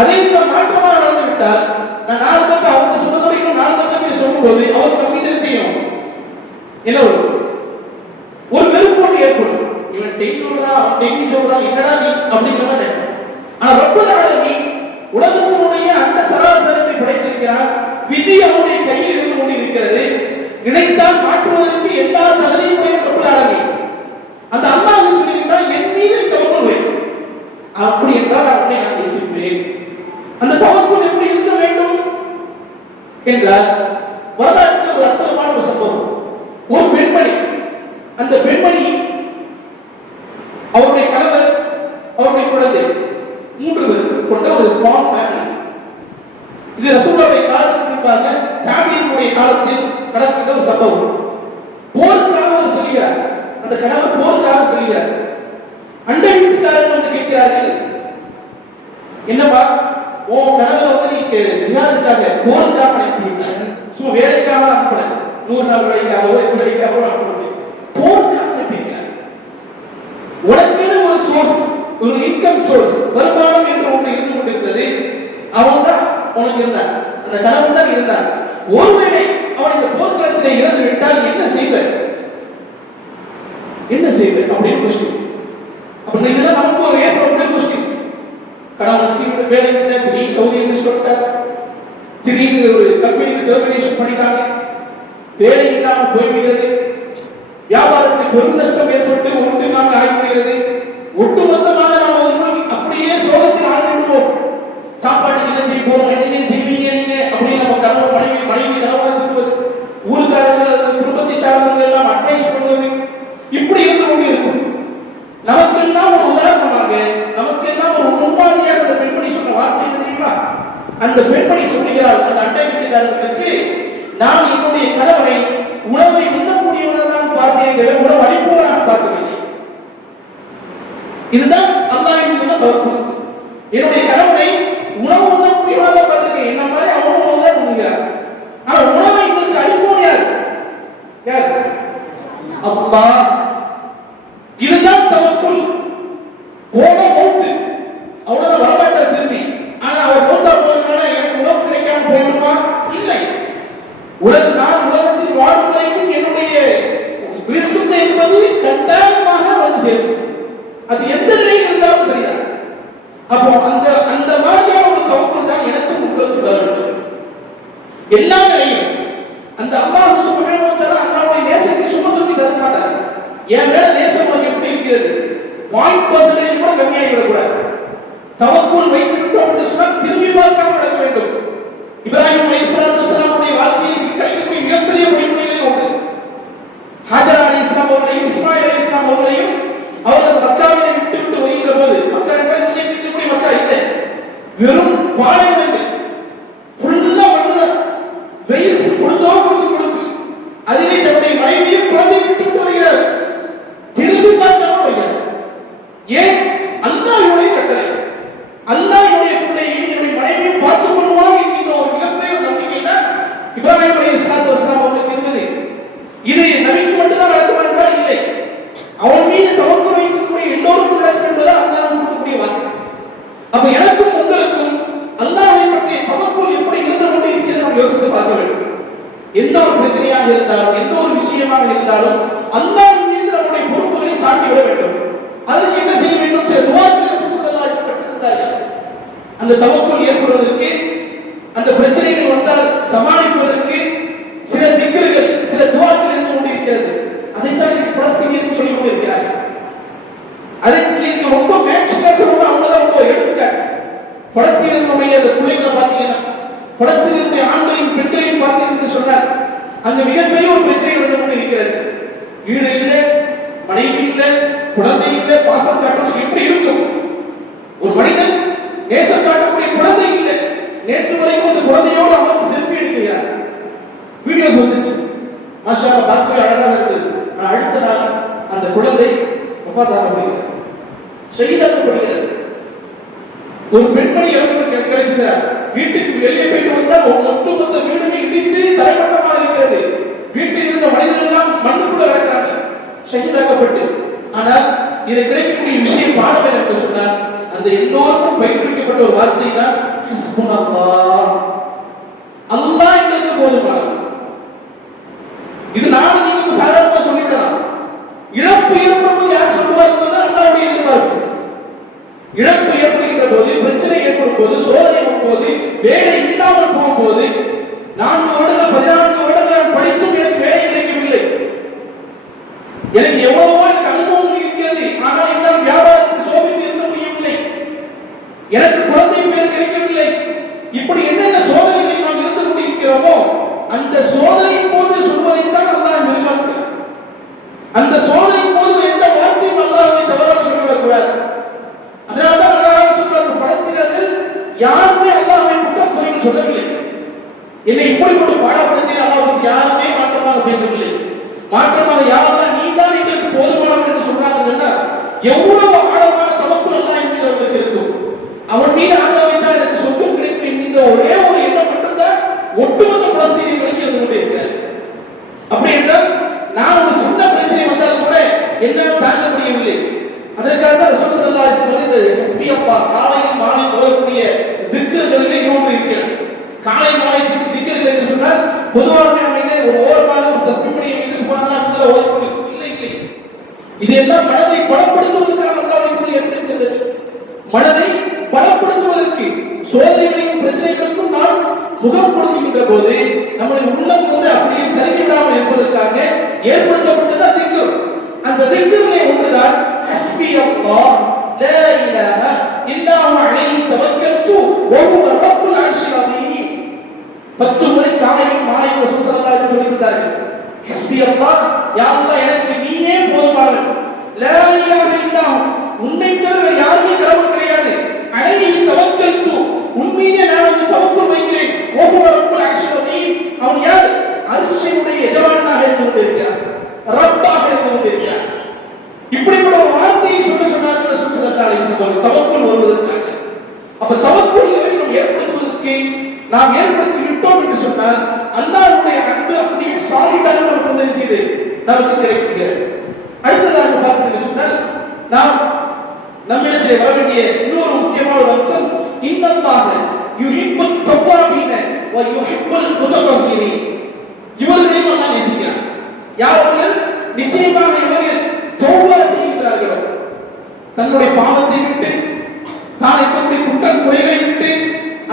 அதே நான் மாற்றமாக நடந்து விட்டால் நான் 4 பேருக்கு அவங்க சொன்னதை வரைக்கும் 4 பேருக்கு சொல்லும்போது அவர் நம்ம மீது செய்யும் என்ன ஒரு வெறுப்பு ஏற்படும். இவன் டெய்லோடா அவன் டெய்லோடா என்னடா நீ அப்படிங்கிற மாதிரி. ஆனா ரப்பல் ஆலமீன் உலகத்தினுடைய அந்த சராசரத்தை படைத்திருக்கிறார். விதி அவனுடைய கையில் இருந்து கொண்டு இருக்கிறது. நினைத்தால் மாற்றுவதற்கு எல்லா தகுதியும் ரப்பல் ஆலமீன். அந்த அல்லாஹ் சொல்லியிருக்கிறார், என் மீது தவக்குல் வை, அப்படி என்றால் அவனை நான் நேசிப்பேன். அந்த தவக்குல் எப்படி இருக்க வேண்டும் என்றால் வரலாற்றில் ஒரு அற்புதமான ஒரு சம்பவம். ஒரு பெண்மணி, அந்த பெண்மணி அவருடைய கணவர் அவருடைய குழந்தை 3 பேர் கொண்ட ஒரு ஸ்மால் ஃபேமிலி. இது ரசூலுல்லாஹ்வுடைய காலத்துக்கு முன்பாக தாபீனுடைய காலத்தில் நடக்கிற ஒரு சம்பவம். போருக்காக அவர் செல்கிறார், அந்த கணவர் போருக்காக செல்கிறார். அண்டை வீட்டுக்காரர்கள் வந்து கேட்கிறார்கள், என்னப்பா உன் கணவர் நீ ஜிஹாதுக்காக போருக்காக அனுப்பிவிட்டாங்க, சும்மா வேலைக்காக அனுப்பல, 100 நாள் வேலைக்காக 1 வேலைக்காக அனுப்பல, போருக்காக அனுப்பியிருக்காங்க. உனக்கென ஒரு சோர்ஸ், ஒரு இன்கம் சோர்ஸ், வருமானம் என்று ஒன்று இருந்து கொண்டிருக்கிறது. அவன் தான் உனக்கு இருந்தான், அந்த கணவன் தான் இருந்தான். ஒருவேளை அவன் இந்த போர்க்களத்திலே இறந்து விட்டால் என்ன செய்வார், என்ன செய்வார் அப்படின்னு கொஸ்டின். அப்ப இதெல்லாம் நமக்கு ஒரு ஏற்படக்கூடிய கொஸ்டின்ஸ். கணவனுக்கு வேலை இல்லை, திடீர்னு சவுதி இன்வெஸ்ட் பண்ணிட்டார், திடீர்னு ஒரு கம்பெனிக்கு டெர்மினேஷன் பண்ணிட்டாங்க, வேலை இல்லாமல் போய்விடுகிறது, வியாபாரத்தில் பெரும் நஷ்டம் ஏற்பட்டு ஒன்று இல்லாமல் ஆகிவிடுகிறது. ஒட்டுமொத்தமாக நாம் அப்படியே சோகத்தில் ஆகிவிடுவோம். சாப்பாட்டுக்கு என்ன செய்ய போறோம், என்ன செய்வீங்க நீங்க அப்படின்னு நம்ம கணவன் மனைவி கணவன் திட்டுவது, ஊருக்காரர்கள் குடும்பத்தை சார்ந்தவர்கள் எல்லாம் அட்வைஸ் பண்ணுவது, இப்படி இருந்து கொண்டு இருக்கும். நமக்கெல்லாம் ஒரு உதாரணமாக, நமக்கெல்லாம் ஒரு முன்மாதிரியாக அந்த பெண்மணி சொன்ன வார்த்தை தெரியுமா? அந்த பெண்மணி சொல்லுகிறாள் அந்த அண்டை வீட்டுக்காரர்களுக்கு, நான் என்னுடைய கணவனை உணவை உண்ணக்கூடியவனாக பார்த்தேன், உணவு அளிப்பவனாக பார்க்கவில்லை. இதுதான் அல்லாஹ்வின் உள்ள தவக்குல். என்னுடைய கணவனை உணவு உண்ணக்கூடியவனாக பார்த்திருக்கேன், என்ன மாதிரி அவனும் தான் உண்ணுகிறார். ஆனா உணவை உங்களுக்கு அளிப்பவன் யார்? யார்? அல்லாஹ். இதுதான் தவக்குல். போன மௌத்து அவ்வளவு வரமாட்டார் திரும்பி. ஆனா அவர் மௌத்தா போயினா எனக்கு உணவு கிடைக்காம போயிடுமா? இல்லை. நான் உலகத்தில் வாழும் வரைக்கும் என்னுடைய விசுவாசம் என்பது கட்டாயமாக வந்து சேரும். அது எந்த நிலையில் இருந்தாலும் சரிதான். அப்போ அந்த மாதிரியான ஒரு தவக்குல் தான் எனக்கும் உங்களுக்கு வேண்டும். எல்லா நிலையும் அந்த அல்லாஹ் சுப்ஹானஹு வ தஆலா அல்லாஹ்வுடைய நேசத்தை சும்மா தூக்கி தர மாட்டார். என் மேல நேசம் எப்படி இருக்கிறது 0.% கூட கம்மியாகி விடக்கூடாது. தவக்குல் வைத்து விட்டோம் என்று சொன்னால் திரும்பி பார்க்காம நடக்க வேண்டும். இப்ராஹிம் அலைஹிஸ்ஸலாமுடைய வாழ்க்கையில் கிடைக்கக்கூடிய மிகப்பெரிய படிப்பினைகளில் ஒன்று. ஹாஜர் அலைஹிஸ்ஸலாம் அவர்களையும் இஸ்மாயில் அலைஹிஸ்ஸலாம் அவர்களையும் அவர்கள் மக்காவிலே விட்டு வருகிற போது, மக்கா என்ற விஷயத்திற்குரிய மக்கா இல்லை, வெறும் பாலைவனங்கள் ஃபுல்லா வந்து வெயில் கொடுத்து அதிலே தன்னுடைய மனைவியை குழந்தை விட்டு வருகிறார். திரும்பி பார்க்காம வருகிறார். ஏன்? அல்லாஹ்வுடைய கட்டளை. அல்லாஹ்வுடைய பிள்ளையை என்னுடைய மனைவியை நாம் யோசித்து பார்க்க வேண்டும். எந்த ஒரு பிரச்சனையாக இருந்தாலும், எந்த ஒரு விஷயமாக இருந்தாலும் அல்லாஹ்வின் மீது நம்முடைய பொறுப்புகளை சாட்டி விட வேண்டும். அதற்கு என்ன செய்ய வேண்டும்? சில துஆக்கள் ரசூல் ஸல்லல்லாஹு அலைஹி வஸல்லம் கற்றுத்தந்தார்கள். அந்த தவக்குல் ஏற்படுவதற்கு, அந்த பிரச்சனைகள் வந்தால் சமாளிப்பதற்கு சில திக்ர்கள், சில துஆக்கள் இருந்து கொண்டிருக்கிறது. அதைத்தான் பலஸ்தீனியர்கள் சொல்லிக் கொண்டிருக்கிறார்கள். அதற்கு ரொம்ப மேட்சிங்கா சொல்லணும், அவங்கதான் ரொம்ப எடுத்துக்காட்டு. பலஸ்தீனர்களுடைய அந்த பிள்ளைகளை பார்த்தீங்கன்னா, பலஸ்தீனருடைய ஆண்களையும் பெண்களையும் பார்த்தீங்கன்னு சொன்னால் அங்க மிகப்பெரிய ஒரு பிரச்சனை நடந்து கொண்டு இருக்கிறது. வீடு இல்லை, மனைவி இல்லை, குழந்தை இல்லை, பாசம் காட்டும் எப்படி இருக்கும்? ஒரு மனிதன் நேசம் காட்டக்கூடிய குழந்தை இல்லை. நேற்று வரைக்கும் அந்த குழந்தையோடு அமர்ந்து செல்ஃபி எடுக்கிறார். வீடியோஸ் வந்துச்சு, மாஷா அல்லாஹ், பார்க்கவே அழகாக இருந்தது. ஆனால் அடுத்த நாள் அந்த குழந்தை வஃபாத்தாகப்படுகிறது, ஷஹீதாக்கப்படுகிறது. ஒரு பெண்மணி கிடைக்கிறார். வீட்டுக்கு வெளியே போயிட்டு வந்தால் ஒட்டுமொத்த வீடுமே இடிந்து தரைமட்டமாக இருக்கிறது. வீட்டில் இருந்த மனிதர்கள் எல்லாம் மண்ணுக்குள்ள கிடக்கிறாங்க, ஷஹீதாக்கப்பட்டு. ஆனால் இதை கிடைக்கக்கூடிய விஷயம் பாடம் என்று சொன்னால், அந்த எல்லோருக்கும் பயிற்றுவிக்கப்பட்ட ஒரு வார்த்தை தான் ஹஸ்புனல்லாஹ், அல்லாஹ் எங்களுக்கு போதுமானவர். இது நான் நீங்க சாதாரணமா சொல்லிக்கலாம். இழப்பு ஏற்படும்போது யார் சொல்லுவார் என்பது அல்லாஹ்வுடைய எதிர்பார்ப்பு. இழப்பு ஏற்படுகிற போது, பிரச்சனை ஏற்படும் போது, சோதனை வரும்போது, வேலை இல்லாமல் போகும்போது, 4 வருடங்கள் 14 வருடங்கள் படித்தும் எனக்கு வேலை கிடைக்கவில்லை, எனக்கு எவ்வளவோ எனக்கு அனுபவம் இருக்கிறது, ஆனால் என்னால் வியாபாரத்தில் சோபித்து இருக்க முடியவில்லை, எனக்கு குழந்தை பேர் கிடைக்கவில்லை, இப்படி என்னென்ன சோதனைகள் நாம் இருந்து கொண்டிருக்கிறோமோ அந்த சோதனையின் போது சொல்வதைத்தான் அல்லாஹ் எதிர்பார்க்கிறார். அந்த சோதனையின் போது எந்த வார்த்தையும் அல்லாஹ்வை தவறாக சொல்லிவிடக்கூடாது. அதனால்தான் அல்லாஹ் சொல்றார், பலஸ்தீனர்கள் யாருமே அல்லாஹ்வை குற்றம் குறைன்னு சொல்லவில்லை. என்னை இப்படிப்பட்ட பாடப்படுத்தி அல்லாஹ்வுக்கு யாருமே மாற்றமாக பேசவில்லை. மாற்றமாக யாரெல்லாம் நீ தான் எங்களுக்கு போதுமானவன் என்று சொல்றாங்கன்னா எவ்வளவு ஆழமான தவக்குல் அல்லாஹ் மீது அவர்களுக்கு இருக்கும். அவன் மீது அல்லாஹ்வை தான் எனக்கு சொர்க்கம் கிடைக்கும் என்கின்ற ஒரே ஒரு எண்ணம் மட்டும்தான் ஒட்டுமொத்த பலஸ்தீனியர்களுக்கு இருந்து கொண்டே இருக்கிறார். அப்படி என்றால் நான் ஒரு சின்ன பிரச்சனை வந்தாலும் கூட என்னால் தாங்க முடியவில்லை. அதற்காக தான் ரசூல் ஸல்லல்லாஹு அலைஹி வஸல்லம் இந்த ஹஸ்பி அல்லாஹ் காலையில் மாலை ஓதக்கூடிய திக்ர்களிலே இன்னொன்று இருக்கிறது. காலை மாலை திக்ர்கள் என்று சொன்னால் பொதுவாக நம்ம என்ன ஒரு ஓரமாக ஒரு தஸ்பீஹ் பண்ணி என்ன சுப்ஹானல்லாஹ் அல்லாஹ் ஓதக்கூடிய இல்லை இல்லை. இதெல்லாம் மனதை பலப்படுத்துவதற்காக அல்லாஹ்வுடைய ஏற்படுத்தியது. மனதை பலப்படுத்துவதற்கு, சோதனைகளையும் பிரச்சனைகளுக்கும் நாம் முகம் கொடுக்கின்ற போது நம்முடைய உள்ளம் வந்து அப்படியே சரிவிடாமல் இருப்பதற்காக ஏற்படுத்தப்பட்டது திக்ர். அந்த திக்ரிலே ஒன்றுதான் ஹஸ்பி அல்லாஹ் லா இலாஹ இல்லா ஹுவ அலைஹி தவக்கல்து வ ஹுவ ரப்புல் அர்ஷில் அதீம். 10 முறை காலையும் மாலையும் ரசூல் ஸல்லல்லாஹு அலைஹி வஸல்லம் சொல்லியிருந்தார்கள். ஹஸ்பி அல்லாஹ், யா அல்லாஹ் எனக்கு நீயே போதுமானவன், லா இலாஹ இல்லா ஹு, உன்னை தவிர யாருமே கடவுள் கிடையாது, அலைஹி தவக்கல்து, உன்மீதே நான் வந்து தவக்குல் வைக்கிறேன், வ ஹுவ ரப்புல் அர்ஷில் அதீம். அவன் யார்? அர்ஷினுடைய எஜமானனாக இருந்து கொண்டிருக்கிறார், ரப்பாக இருந்து கொண்டிருக்கிறார். இப்படிப்பட்ட ஒரு வார்த்தையை சொன்னார்கள் ரசூல் ஸல்லல்லாஹு அலைஹி வஸல்லம் தவக்குல் வருவதற்காக. அப்ப தவக்குல் நாம் ஏற்படுத்துவதற்கு நாம் ஏற்படுத்தி விட்டோம் என்று சொன்னால் அல்லாஹ்வுடைய அன்பு அப்படியே சாலிடாக நமக்கு உதவி செய்து நமக்கு கிடைக்கிறது. அடுத்ததாக பார்த்தீங்கன்னு சொன்னால் நாம் நம்மிடத்தில் வர வேண்டிய இன்னொரு முக்கியமான ஒரு அம்சம், இன்னல்லாஹ யுஹிப்புத் தவ்வாபீன வ யுஹிப்புல் முத்ததஹ்ஹிரீன். இவர்களையும் அல்லாஹ் நேசிக்கிறார். யார்கள் நிச்சயமாக இவர்கள் தௌபா செய்கிறார்களோ, தன்னுடைய பாவத்தை விட்டு, தான் இருக்கக்கூடிய குற்றம் குறைவை விட்டு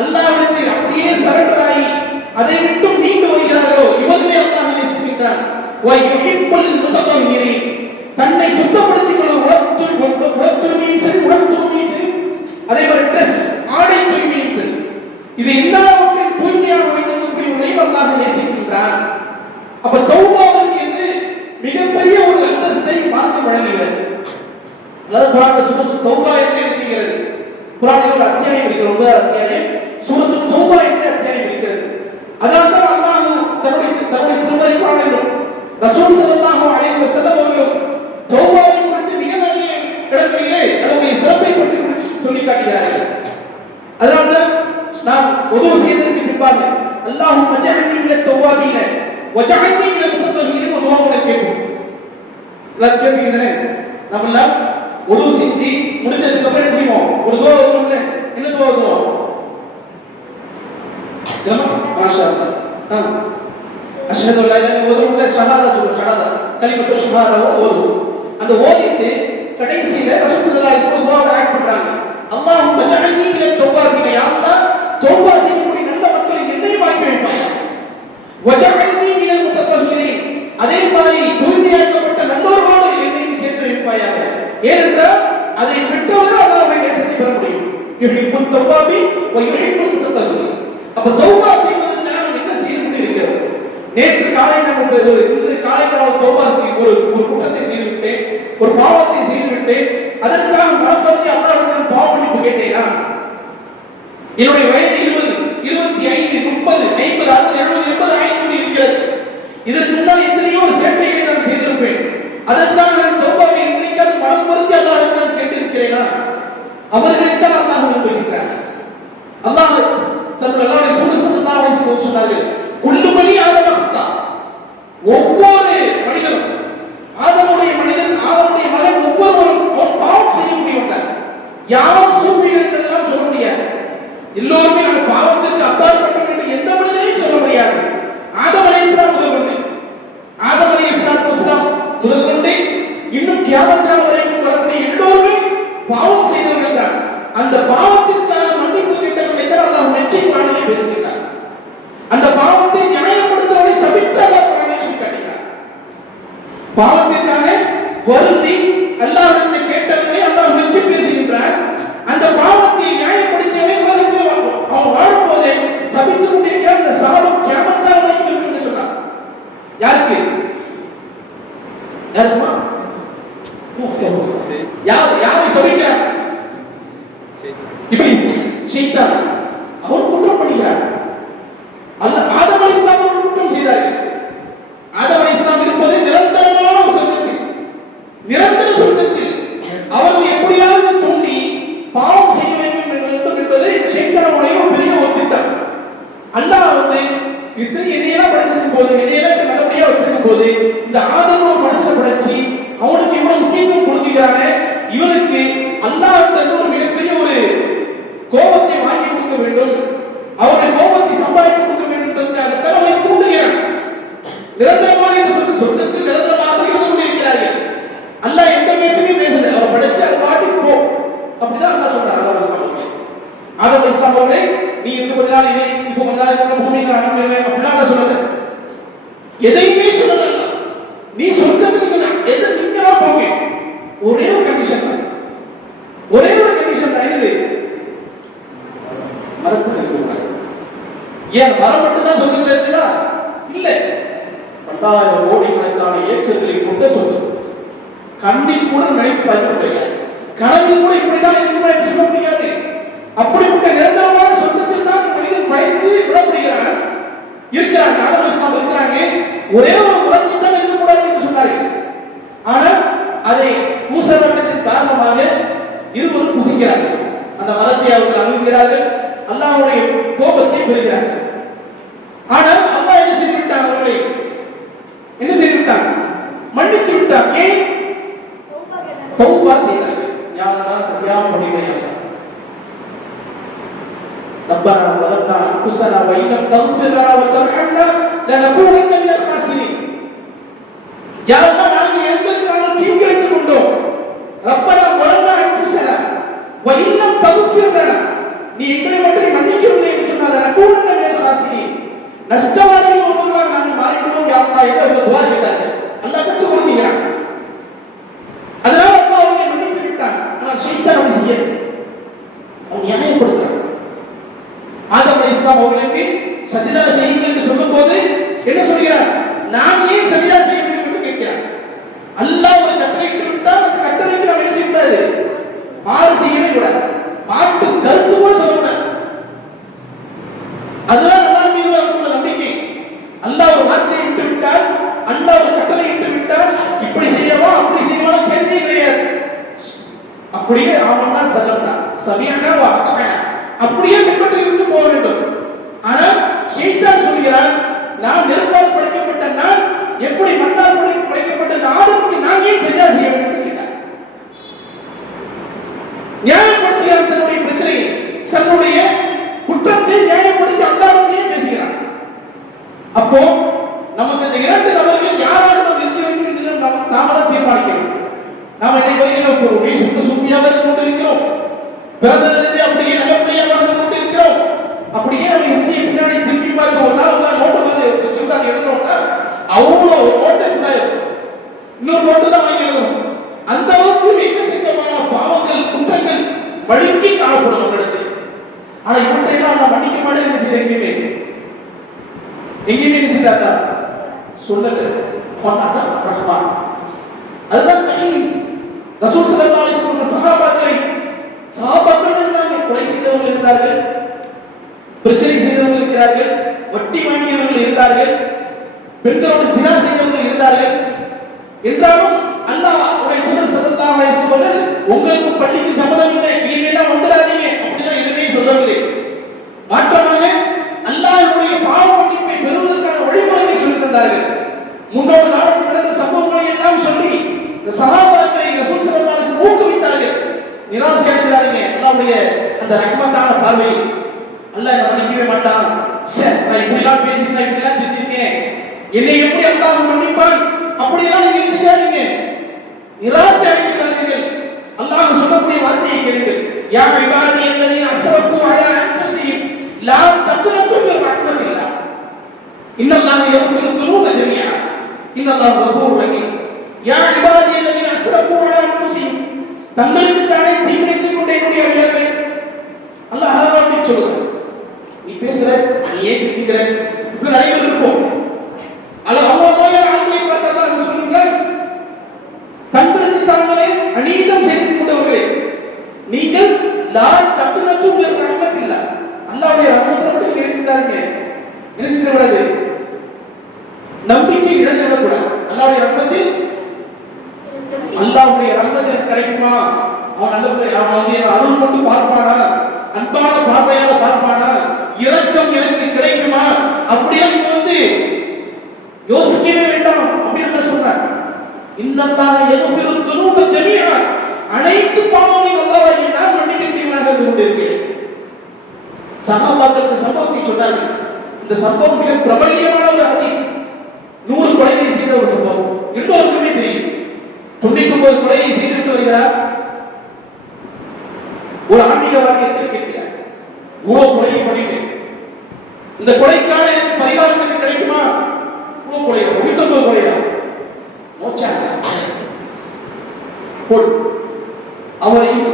அல்லாஹ்விடத்தில் அப்படியே சரண்டர் ஆகி அதை விட்டும் நீண்டு வருகிறார்களோ இவர்களை அல்லாஹ் நேசிக்கிறார். வ யுஹிப்புல் முத்ததஹ்ஹிரீன், தன்னை சுத்தப்படுத்திக் கொள்ள உடல் தூய்மையும் சரி, உடல் தூய்மையும் சரி, அதே மாதிரி ட்ரெஸ் ஆடை தூய்மையும் சரி, இது எல்லாவற்றையும் தூய்மையாக வைத்திருக்கக்கூடிய அல்லாஹ் நேசிக்கின்றார். அப்ப தௌபாவுக்கு என்று மிகப்பெரிய ஒரு அந்தஸ்தை மார்க்கம் வழங்குகிறது. அதாவது குர்ஆன்ல சூரத்து தௌபா என்று செய்கிறது. குர்ஆனில் ஒரு அத்தியாயம் இருக்கிறது, முதல் அத்தியாயம் சூரத்து தௌபா என்ற அத்தியாயம் இருக்கிறது. அதனால தான் அல்லாஹ் தன்னுடைய திருமறை குர்ஆனில் ரசூல் ஸல்லல்லாஹு அலைஹி வஸல்லம் அவர்கள் தௌபாவை குறித்து மிக நல்ல இடங்களிலே அதனுடைய சிறப்பை பற்றி சொல்லி காட்டுகிறார்கள். அதனால நாம் உது செய்ததற்கு பின்பாக அல்லாஹும்ம ஜஅல்னி மினத் தௌவாபீன வஜஅல்னி மினல் முத்ததஹ்ஹிரீன் துஆவை கேட்போம். எல்லாரும் கேட்பீங்க. நம்ம எல்லாம் உது செஞ்சு முடிச்சதுக்கு அப்புறம் என்ன செய்வோம்? ஒரு துஆ ஓதுவோம். என்ன துஆ ஓதுவோம்? மாஷா அல்லாஹ். அஷ்ஹது அல்லா இலாஹா இல்லல்லாஹ் ஷஹாதா சொல்லுங்க, ஷஹாதா கலிமத்து ஷஹாதாவை ஓதும். அந்த ஓதிட்டு கடைசியில ரசூல் ஸல்லல்லாஹு அலைஹி வஸல்லம் துஆவை ஆட் பண்றாங்க. அல்லாஹும்ம ஜஅல்னி மினத் தவ்வாபின், யா அல்லாஹ் தௌபா செய்யக்கூடிய நல்ல மக்களை என்னையும் ஆக்கி வைப்பாயா. வஜஅல்னி மினல் முத்தத்தஹிரீன், அதே மாதிரி தூய்மையாக்கப்பட்ட நல்லோர்களோடு என்னையும் சேர்த்து வைப்பாயாக. ஏனென்றால் அதை விட்டவர்கள் அல்லாஹ்வை நேசத்தை பெற முடியும். யுஹிப்புத் தவ்வாபி வ யுஹிப்புல் முத்தத்தஹிரீன். அப்ப தௌபா செய்வதற்கு நாம் என்ன செய்ய முடியும்? நேற்று காலை நாம் இன்று காலை நாம் தௌபா ஒரு குற்றத்தை செய்துவிட்டேன், ஒரு பாவத்தை செய்துவிட்டேன், அதற்காக மனப்பருத்தி அல்லாஹ்விடம் பாவ மன்னிப்பு கேட்டேனா? என்னுடைய வயது 20, 25, 30, 50, 60, 70, 80 ஆகிக்கொண்டு இருக்கிறது. இதற்கு முன்னால் எத்தனையோ சேட்டைகளை நான் செய்திருப்பேன். அதற்காக நான் தௌபாவை இன்றைக்காவது மனப்பருத்தி அல்லாஹ்விடம் கேட்டிருக்கிறேனா? அவர்களைத்தான் அல்லாஹ் விரும்புகிறார். அல்லாஹ் தன்னுடைய அல்லாஹ்வுடைய தூதர் ஸல்லல்லாஹு அலைஹி வஸல்லம் சொன்னார்கள், குல்லு பனி ஆதம் அக்தா, ஒவ்வொரு மனிதனும் ஆதமுடைய மகன் ஒவ்வொருவரும் பாவம் செய்யக்கூடியவர்கள். யாரும் சூஃபிகள் எல்லாம் சொல்ல முடியாது. எல்லோருமே நம்ம பாவத்திற்கு அப்பாற்பட்டவர்கள் என்று எந்த மனிதனையும் சொல்ல முடியாது. ஆதம் அலைஹிஸ்ஸலாம் முதற்கொண்டு ஆதம் அலைஹிஸ்ஸலாம் முதற்கொண்டு இன்னும் கியாமத் நாள் வரைக்கும் வரக்கூடிய எல்லோருமே பாவம் செய்தவர்கள் தான். அந்த பாவத்திற்கான மன்னிப்பு கேட்டவர்களை தான் அல்லாஹ் நிச்சயமாகவே பேசுகிறார். அந்த பாவத்தை நியாயப்படுத்துவதை சபித்து அல்லாஹ் குர்ஆனில் சொல்லி காட்டுகிறார். பாவத்திற்காக வருந்தி அல்லாஹ்விடம் கேட்டவர்களை அல்லாஹ் நிச்சயம் பேசுகின்றார். அந்த பாவத்தை நியாயப்படுத்தியவே உலகத்தில் அவன் வாழும்போதே சபித்துக் கொண்டிருக்கிற அந்த சாபம் கியாமத் நாள் வரைக்கும் இருக்கும் என்று சொன்னார். யாருக்கு? யாருமா? யாரை சபிக்கிறார்? இப்ளீஸ், ஷைத்தான். அவன் குற்றம் பண்ணுகிறார். ஆதம் அலைஹிஸ்ஸலாம் குற்றம் செய்தார்கள். ஆதம் அலைஹிஸ்ஸலாம் இருப்பது நிரந்தரமான ஒரு சொர்க்கத்தில், நிரந்தர சொர்க்கத்தில் அவர்கள் எப்படியாவது தூண்டி பாவம் செய்ய வேண்டும் என்பது ஷைத்தானுடைய ஒரு பெரிய ஒரு திட்டம். அல்லாஹ் இத்தனை என்னையெல்லாம் படைச்சிருக்கும் போது, என்னையெல்லாம் நல்லபடியா வச்சிருக்கும் போது, இந்த ஆதம் ஒரு மனுஷனை படைச்சி அவனுக்கு இவ்வளவு முக்கியத்துவம் கொடுக்கிறாங்க. இவனுக்கு அல்லாஹ் ஒரு மிகப்பெரிய ஒரு கோபத்தை வாங்கி கொடுக்க வேண்டும், அவருடைய கோபத்தை சம்பாதிக்க கொடுக்க வேண்டும் என்பதற்காக அவனை தூண்டுகிறான். நிரந்தரமாக சொர்க்கத்தில் நிரந்தரமாக இருந்து கொண்டிருக்கிறார்கள். அல்லாஹ் எந்த பேச்சுமே பேசல, அவர் படைச்சு அது பாட்டுக்கு போ, அப்படிதான் அல்லாஹ் சொல்றார். ஆதம் அலைஹிஸ்ஸலாம் அவர்களை நீ எங்க கொஞ்ச நாள் இதை இப்போ கொஞ்ச நாள் பூமிக்கு அனுப்புவேன் அப்படிலாம் சொல்லல, எதையுமே சொல்லல. நீ சொர்க்கத்துக்கு எதை நீங்களா போங்க, ஒரே ஒரு கண்டிஷன் தான், ஒரே ஒரு கண்டிஷன் தான். இது மரத்தில் இருக்கக்கூடாது. ஏன் மரம் மட்டும் தான் சொர்க்கத்தில் இருக்குதா? இல்ல, 10,000 கோடிக்கணக்கான ஏக்கர்களை கொண்ட சொர்க்கம். கண்ணில் கூட நினைத்து பார்க்க முடியாது, கனவில் கூட இப்படிதான் இருக்குமா என்று சொல்ல முடியாது. அப்படிப்பட்ட நிரந்தரமான சொர்க்கத்தில் தான் மனிதன் பயந்து விடப்படுகிறான் இருக்கிறாங்க. ஆதம் அலைஹிஸ்ஸலாம் இருக்கிறாங்க, ஒரே ஒரு மரத்தில் தான் இருக்கக்கூடாது என்று சொன்னார்கள். ஆனால் அதை பூசலத்தின் காரணமாக இருவரும் புசிக்கிறார்கள். அந்த மரத்தை அவர்கள் அணுகிறார்கள், அல்லாஹ்வுடைய கோபத்தை பெறுகிறார்கள். ஆனால் அல்லாஹ் என்ன செய்து விட்டான்? அவர்களை என்ன செய்து விட்டான்? மன்னித்து விட்டான். ஏன்? தௌபா செய்தார்கள். யாரெல்லாம் தெரியாம பண்ணினாங்க. ரப்பனா வலம்னா அன்ஃபுஸனா வ இல்லம் தக்ஃபிர் லனா வ தர்ஹம்னா லனகூனன்ன மினல் ஹாசிரீன். யாரெல்லாம் நாங்கள் எங்களுக்கு நாங்கள் தீங்கிழைத்துக் கொண்டோம். ரப்பனா வலம்னா அன்ஃபுஸனா வ இல்லம் தக்ஃபிர் லனா, நீ எங்களை மட்டும் மன்னிக்கவில்லை என்று சொன்னால் லனகூனன்ன மினல் ஹாசிரீன், நஷ்டவாதிகள் ஒருவர்களாக நாங்கள் மாறிவிடுவோம். யா அல்லாஹ் என்று அவர்கள் துஆ கேட்டார்கள். அல்லாஹ் கற்றுக் கொடுக்கிறான். அதனால அல்லாஹ் அவர்களை மன்னித்து விட்டான். ஆனால் ஷைத்தான் அப்படி செய்யல, அவன் நியாயப்படுத்துறான். ஆதம் அலைஹிஸ்ஸலாம் அவர்களுக்கு சஜ்தா செய்யுங்கள் என்று சொல்லும்போது என்ன சொல்கிறார்? நான் ஏன் சஜ்தா செய்ய வேண்டும் என்று கேட்கிறார். அல்லாஹ் ஒரு கட்டளையிட்டு விட்டால் அந்த கட்டளைக்கு நாம் என்ன செய்யக்கூடாது? மாறு செய்யவே கூடாது, மாட்டு கருத்து கூட சொல்லக்கூடாது. அதுதான் அல்லாஹ் மீது நமக்கு நம்பிக்கை. அல்லாஹ் ஒரு வார்த்தையை விட்டு விட்டால், அல்லாஹ் ஒரு கட்டளை இட்டு விட்டால் இப்படி செய்யவா அப்படி செய்யவா கேள்வி கிடையாது. அப்படியே ஆமன்னா சல்லம்னா சமிஅனா வ அத்தஅனா அப்படியே பின்பற்றி விட்டு போக வேண்டும். ஆனால் ஷைத்தான் சொல்கிறான், நான் நெருப்பால் படைக்கப்பட்ட நான் எப்படி மண்ணால் படைக்கப்பட்ட அந்த ஆதமுக்கு நான் ஏன் சஜ்ஜா செய்ய வேண்டும் என்று கேட்டார். நியாயப்படுத்துகிறார் தன்னுடைய பிரச்சனையை, தன்னுடைய குற்றத்தை நியாயப்படுத்தி அல்லாஹ்வுக்கே அப்போ நமக்கு அந்த இரண்டு நபர்கள் யாராக நாம் இருக்க வேண்டும் என்று நாம தான் தீர்மானிக்கணும். நாம இன்னைக்கு வரைக்கும் சுத்த சூஃபியாக இருந்து கொண்டு இருக்கிறோம், பிறந்ததிலிருந்து அப்படியே நல்லபடியாக வாழ்ந்து கொண்டு இருக்கிறோம். அப்படியே நம்ம ஹிஸ்டரியை பின்னாடி திரும்பி பார்க்க ஒரு நாள் நோட்டு பார்த்து வச்சுருக்காங்க எழுதணும்னா அவ்வளோ ஒரு நோட்டு இன்னொரு நோட்டு தான் வாங்கி எழுதணும். அந்த அளவுக்கு எக்கச்சக்கமான பாவங்கள் குற்றங்கள் வழுக்கி காணப்படும் நம்மிடத்தில். ஆனா இவற்றையெல்லாம் நான் மன்னிக்க மாட்டேன்னு எங்கேயுமே நினைச்சிட்டாட்டா சொல்லல ரஹ்மான். அதுதான் ரசூல் ஸல்லல்லாஹு அலைஹி வஸல்லம் சஹாபாக்கள் இருந்தாங்க, கொலை செய்தவர்கள் இருந்தார்கள், பிரச்சனை செய்தவர்கள் இருக்கிறார்கள், வட்டி வாங்கியவர்கள் இருந்தார்கள், பெண்களோடு ஜினா செய்தவர்கள் இருந்தார்கள். என்றாலும் அல்லாஹ் தூதர் ஸல்லல்லாஹு அலைஹி வஸல்லம் உங்களுக்கு பள்ளிக்கு சம்மதம் இல்லை, இனிமேலாம் வந்துடாதீங்க அப்படிதான் எதுவுமே சொல்லவில்லை. மாற்றமாக அல்லாஹ்வுடைய பாவ மன்னிப்பை பெறுவதற்கான வழிமுறைகளை சொல்லித் தந்தார்கள். முன்னொரு காலத்தில் நடந்த சம்பவங்களை எல்லாம் சொல்லி இந்த சஹாபாக்களை ரசூல் ஸல்லல்லாஹு அலைஹி வஸல்லம் ஊக்குவித்தார்கள். நிராசை அடைந்தார்கள். அல்லாஹ்வுடைய அந்த ரஹ்மத்தான பார்வை அல்லாஹ் என்ன மன்னிக்கவே மாட்டான். நான் இப்படிலாம் பேசினேன், இப்படிலாம் செஞ்சிருக்கேன், என்னை எப்படி அல்லாஹ் மன்னிப்பான் அப்படியெல்லாம் நீங்க நினைச்சாதீங்க. நிராசை அடையாதீர்கள். அல்லாஹ் சொல்லக்கூடிய வார்த்தையை கேளுங்கள். யா இபாதி அல்லதீன அஸ்ரஃபு அலா அன்ஃபுஸிஹிம் லா தக்னது மின் ரஹ்மத்தில்லாஹ் இன்னல்லாஹ யக்ஃபிரு ذுனூப ஜமீஆ இன்னல்லாஹ கஃபூர் ரஹீம். யா இபாதி அல்லதீன அஸ்ரஃபு அலா அன்ஃபுஸிஹிம் தங்களுக்கு தானே தீங்கிழைத்துக் கொண்டே என்னுடைய அடியார்களே, அல்லாஹ் அப்படி சொல்லுங்க. நீ பேசுற, நீ ஏன் சிந்திக்கிற, இப்படி நிறைய பேர் இருப்போம். ஆட்களை பார்த்தார்கள் சொல்லுங்கள், தங்களுக்கு தாங்களே அநீதம் செய்து கொண்டவர்களே, நீங்கள் லா தக்னது மின் ரஹ்மத்தில்லாஹ் அல்லாஹ்வுடைய ரஹ்மத்தை மட்டும் நினைச்சிட்டாருங்க, நினைச்சிடக்கூடாது, நம்பிக்கை இழந்துவிடக்கூடாது. அல்லாஹ்வுடைய ரஹ்மத்தில் அல்லாஹ்வுடைய ரஹ்மத் கிடைக்குமா, அவன் நல்ல அவன் வந்து அருள் கொண்டு பார்ப்பானா, அன்பான பார்வையால பார்ப்பானா, இரக்கம் எனக்கு கிடைக்குமா அப்படியே நீங்க வந்து யோசிக்கவே வேண்டாம் அப்படின்னு சொல்றார். இன்னல்லாஹ யக்ஃபிரு ذுனூப ஜமீஆ அனைத்து பாவங்களையும் அல்லாஹ் நான் மன்னிக்கக்கூடியவனாக இருந்து கொண்டிருக்கிறேன். சஹாபாக்களுக்கு சம்பவத்தை சொன்னார்கள். இந்த சம்பவம் மிக பிரபல்யமான ஒரு ஹதீஸ். 100 கொலைகளை செய்த ஒரு சம்பவம் எல்லோருக்குமே தெரியும். 99 கொலையை செய்துவிட்டு வருகிறார். ஒரு ஆன்மீகவாதியிடத்தில் கேட்கிறார், இவ்வளவு கொலையை பண்ணிட்டேன், இந்த கொலைக்கான எனக்கு பரிகாரம் கிடைக்குமா? இவ்வளவு கொலை 99 கொலையா? No chance. அவரையும்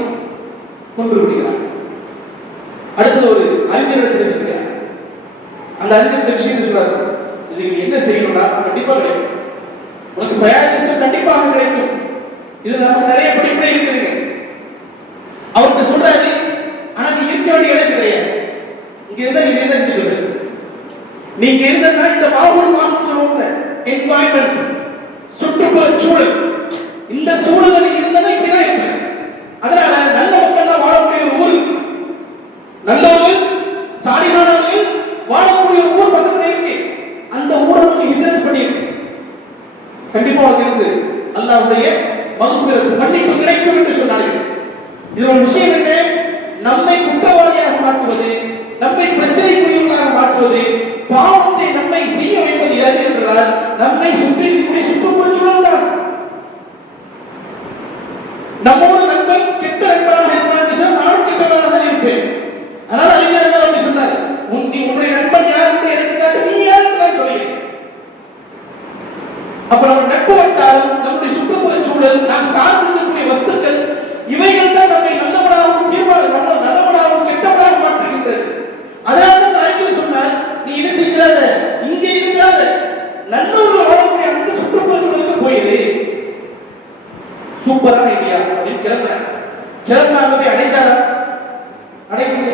கொன்று விடுகிறார். அடுத்தது ஒரு அறிஞரிடத்தில் செல்கிறார். அந்த அறிஞர் விஷயம் சொல்றாரு, இதுக்கு என்ன செய்யணும்னா கண்டிப்பா கிடைக்கும், உனக்கு பிரயாசத்து கண்டிப்பாக கிடைக்கும், இது நமக்கு நிறைய படிப்பே இருக்குதுங்க. அவருக்கு சொல்றாரு, ஆனா நீ இருக்க வேண்டிய இடம் கிடையாது, இங்க இருந்தா நீங்க என்ன நீங்க இருந்தா இந்த பாவம் சொல்லுவாங்க என்வாயன்மெண்ட், சுற்றுப்புற சூழல், இந்த சூழல்ல நீ இருந்தா இப்படிதான் இருப்ப. அதனால நல்ல மக்கள் வாழக்கூடிய ஒரு ஊர், நல்லவர்கள் சாலிகானவர்கள் வாழக்கூடிய ஒரு ஊர் பக்கத்துல இருக்கு, அந்த ஊரை நீங்க ஹிஜ்ரத் பண்ணிரு, கண்டிப்பா இருந்து அல்லாஹ்வுடைய மக்ஃபிரத் மன்னிப்பு கிடைக்கும் என்று சொன்னார்கள். இது ஒரு விஷயம் என்ன, நம்மை குற்றவாளியாக மாற்றுவது, நம்மை பிரச்சனைக்குரியவர்களாக மாற்றுவது, பாவத்தை நம்மை செய்ய வைப்பது எது என்றால் நம்மை சுற்றி இருக்கக்கூடிய சுற்றுப்புற சூழல் தான். நம்மோடு நண்பன் கெட்ட நண்பனாக இருந்தால் நானும் கெட்டவனாக தான் இருப்பேன். அதனால அறிஞர்கள் அப்படி சொன்னார், உன்னுடைய நண்பன் யார் என்று எனக்கு காட்டு, நீ யார் என்று சொல்லி. அப்ப நம்ம நட்பு வட்டாரம், நம்முடைய சுற்றுப்புற சூழல், நாம் சார்ந்திருக்கக்கூடிய வஸ்துக்கள், இவைகள் தான் நம்மை நல்லவனாகவும் நல்லவனாகவும் கெட்டவனாக மாற்றுகின்றது. அதனால தான் அறிஞர் சொன்னார், நீ என்ன செய்கிறாத, இங்கே இருக்கிறாத, நல்லவர்கள் வாழக்கூடிய அந்த சுற்றுப்புற சூழலுக்கு போயிரு. சூப்பரான ஐடியா அப்படின்னு கிளம்பினாங்க. போய் அடைஞ்சாரா? அடைக்கல.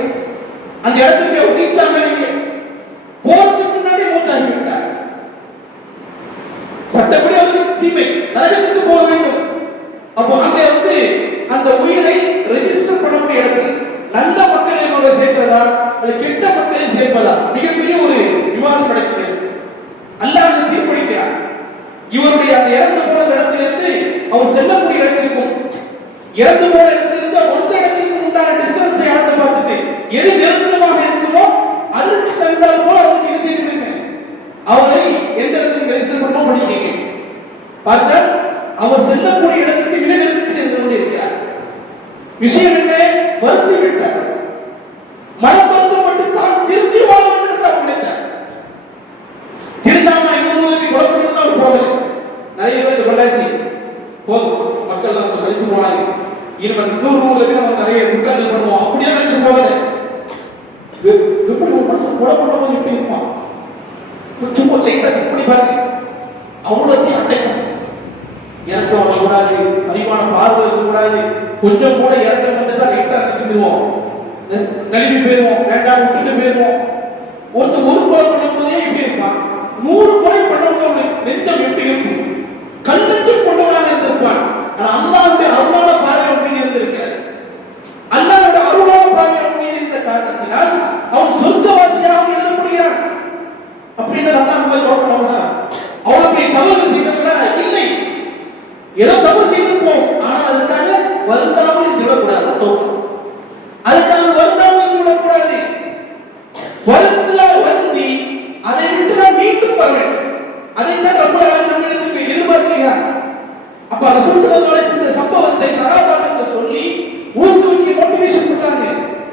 அந்த இடத்துக்கு போய் உயிர்ச்சாங்க. போறதுக்கு முன்னாடி மூத்தாகிவிட்டார். சட்டப்படி அவருக்கு தீமை, நரகத்துக்கு போக வேண்டும். அப்போ அங்க வந்து அந்த உயிரை ரெஜிஸ்டர் பண்ணக்கூடிய இடத்தில் நல்ல மக்களை சேர்ப்பதா அல்லது கெட்ட மக்களை சேர்ப்பதா மிகப்பெரிய ஒரு விவாதம் நடக்கிறது. அல்லாஹ் அந்த தீர்ப்பளிக்கிறார். இவருடைய அந்த இறந்து போன இடத்திலிருந்து அவர் செல்லக்கூடிய இடத்திற்கும் இறந்து போன இடத்திலிருந்து வந்த இடத்திற்கும் உண்டான டிஸ்டன்ஸை அளந்து பார்த்துட்டு எது நெருக்கமாக இருக்குமோ அதற்கு தகுந்தால் போல அவருக்கு என்ன செய்யப்படுங்க, அவர் இவன் 100 ரூபாய்க்கு நம்ம நிறைய குற்றங்கள் பண்ணுவோம். அப்படியே நினைச்சு போகல. எப்படி ஒரு மனுஷன் கொலை பண்ணும்போது எப்படி இருப்பான்? சும்மா லைட்டா இப்படி பாருங்க, அவ்வளோத்தையும் அடைக்கும். எனக்கு அவன் கூடாது, அறிவான பார்வை கூடாது, கொஞ்சம் கூட இறக்கம் வந்துட்டா லைட்டா நினைச்சுடுவோம், நழுவி போயிடுவோம், வேண்டாம் விட்டுட்டு போயிடுவோம். ஒருத்தர் ஒரு கொலை பண்ணும்போதே எப்படி இருப்பான்? 100 கொலை பண்ணவங்க நெஞ்சம் எப்படி இருக்கும்? கல்லெஞ்சம் கொண்டவனாக இருந்திருப்பான். ஆனா அல்லாஹ்வுடைய அருளான பார்வை அவன் மீது இருந்திருக்கிறது. அல்லாஹ்வுடைய அருளான பார்வை அவன் மீது இருந்த காரணத்தினால் அவன் சொர்க்கவாசியாக எழுதப்படுகிறான். அப்படின்னு அல்லாஹ் நம்ம சொல்றோம்னா அவ்வளவு பெரிய தவறு செய்தவனா இல்லை, ஏதோ தவறு செய்திருப்போம், ஆனால் அதுக்காக வருந்தாமல் விடக்கூடாது. அதுக்காக வருந்தாமல் விடக்கூடாது. வருந்தி அதை விட்டு நான் மீண்டும் வர வேண்டும். அதைத்தான் ரொம்ப நம்மிடத்துக்கு எதிர்பார்க்கிறார். அப்ப ரசூல் ஸல்லல்லாஹு அலைஹி வஸல்லம் இந்த சம்பவத்தை சஹாபாக்களுக்கு சொல்லி ஊக்குவிக்க மோட்டிவேஷன் பண்றாங்க.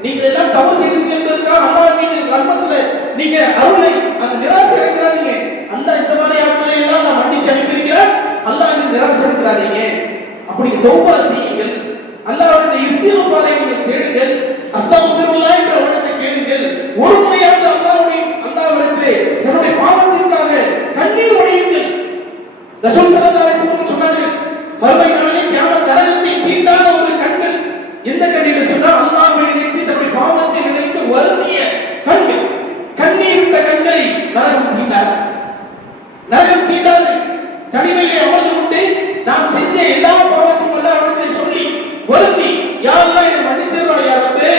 நீங்க எல்லாம் தவறு செய்தீங்க என்பதற்காக அல்லாஹ் மீது ரஹ்மத்துல நீங்க அருளை அந்த நிராசை அடைக்கிறாதீங்க. அல்லாஹ் இந்த மாதிரி ஆட்களை எல்லாம் நான் மன்னிச்சு அனுப்பியிருக்கிறேன், அல்லாஹ் மீது நிராசை அடைக்கிறாதீங்க. அப்படி தௌபா செய்யுங்கள், அல்லாஹ்வுடைய இஸ்திக்ஃபாரை நீங்கள் தேடுங்கள், அஸ்தக்ஃபிருல்லாஹ் என்ற வார்த்தையை கேளுங்கள். ஒரு முறையாவது அல்லாஹ்விடத்திலே தன்னுடைய பாவத்திற்காக கண்ணீர் வடியுங்கள். ரசூல் ஸல்லல்லாஹு அலைஹி வஸல்லம் சொன்னார்கள், மறுமை நாளிலே கியாமத் நரகத்தை தீண்டாத ஒரு கண்கள் எந்த கண்ணீர் சொன்னால் அல்லாஹ்வை நினைத்து தன்னுடைய பாவத்தை நினைத்து வருந்திய கண்கள். கண்ணீர் விட்ட கண்களை நரகம் தீண்டாது. நரகம் தீண்டாது. தனிமையிலே அமர்ந்து கொண்டு நாம் செஞ்ச எல்லா பாவத்தையும் அல்லாஹ்விடத்திலே சொல்லி வருந்தி, யா அல்லாஹ் என்னை மன்னிச்சிடுவாய் யா ரப்பே,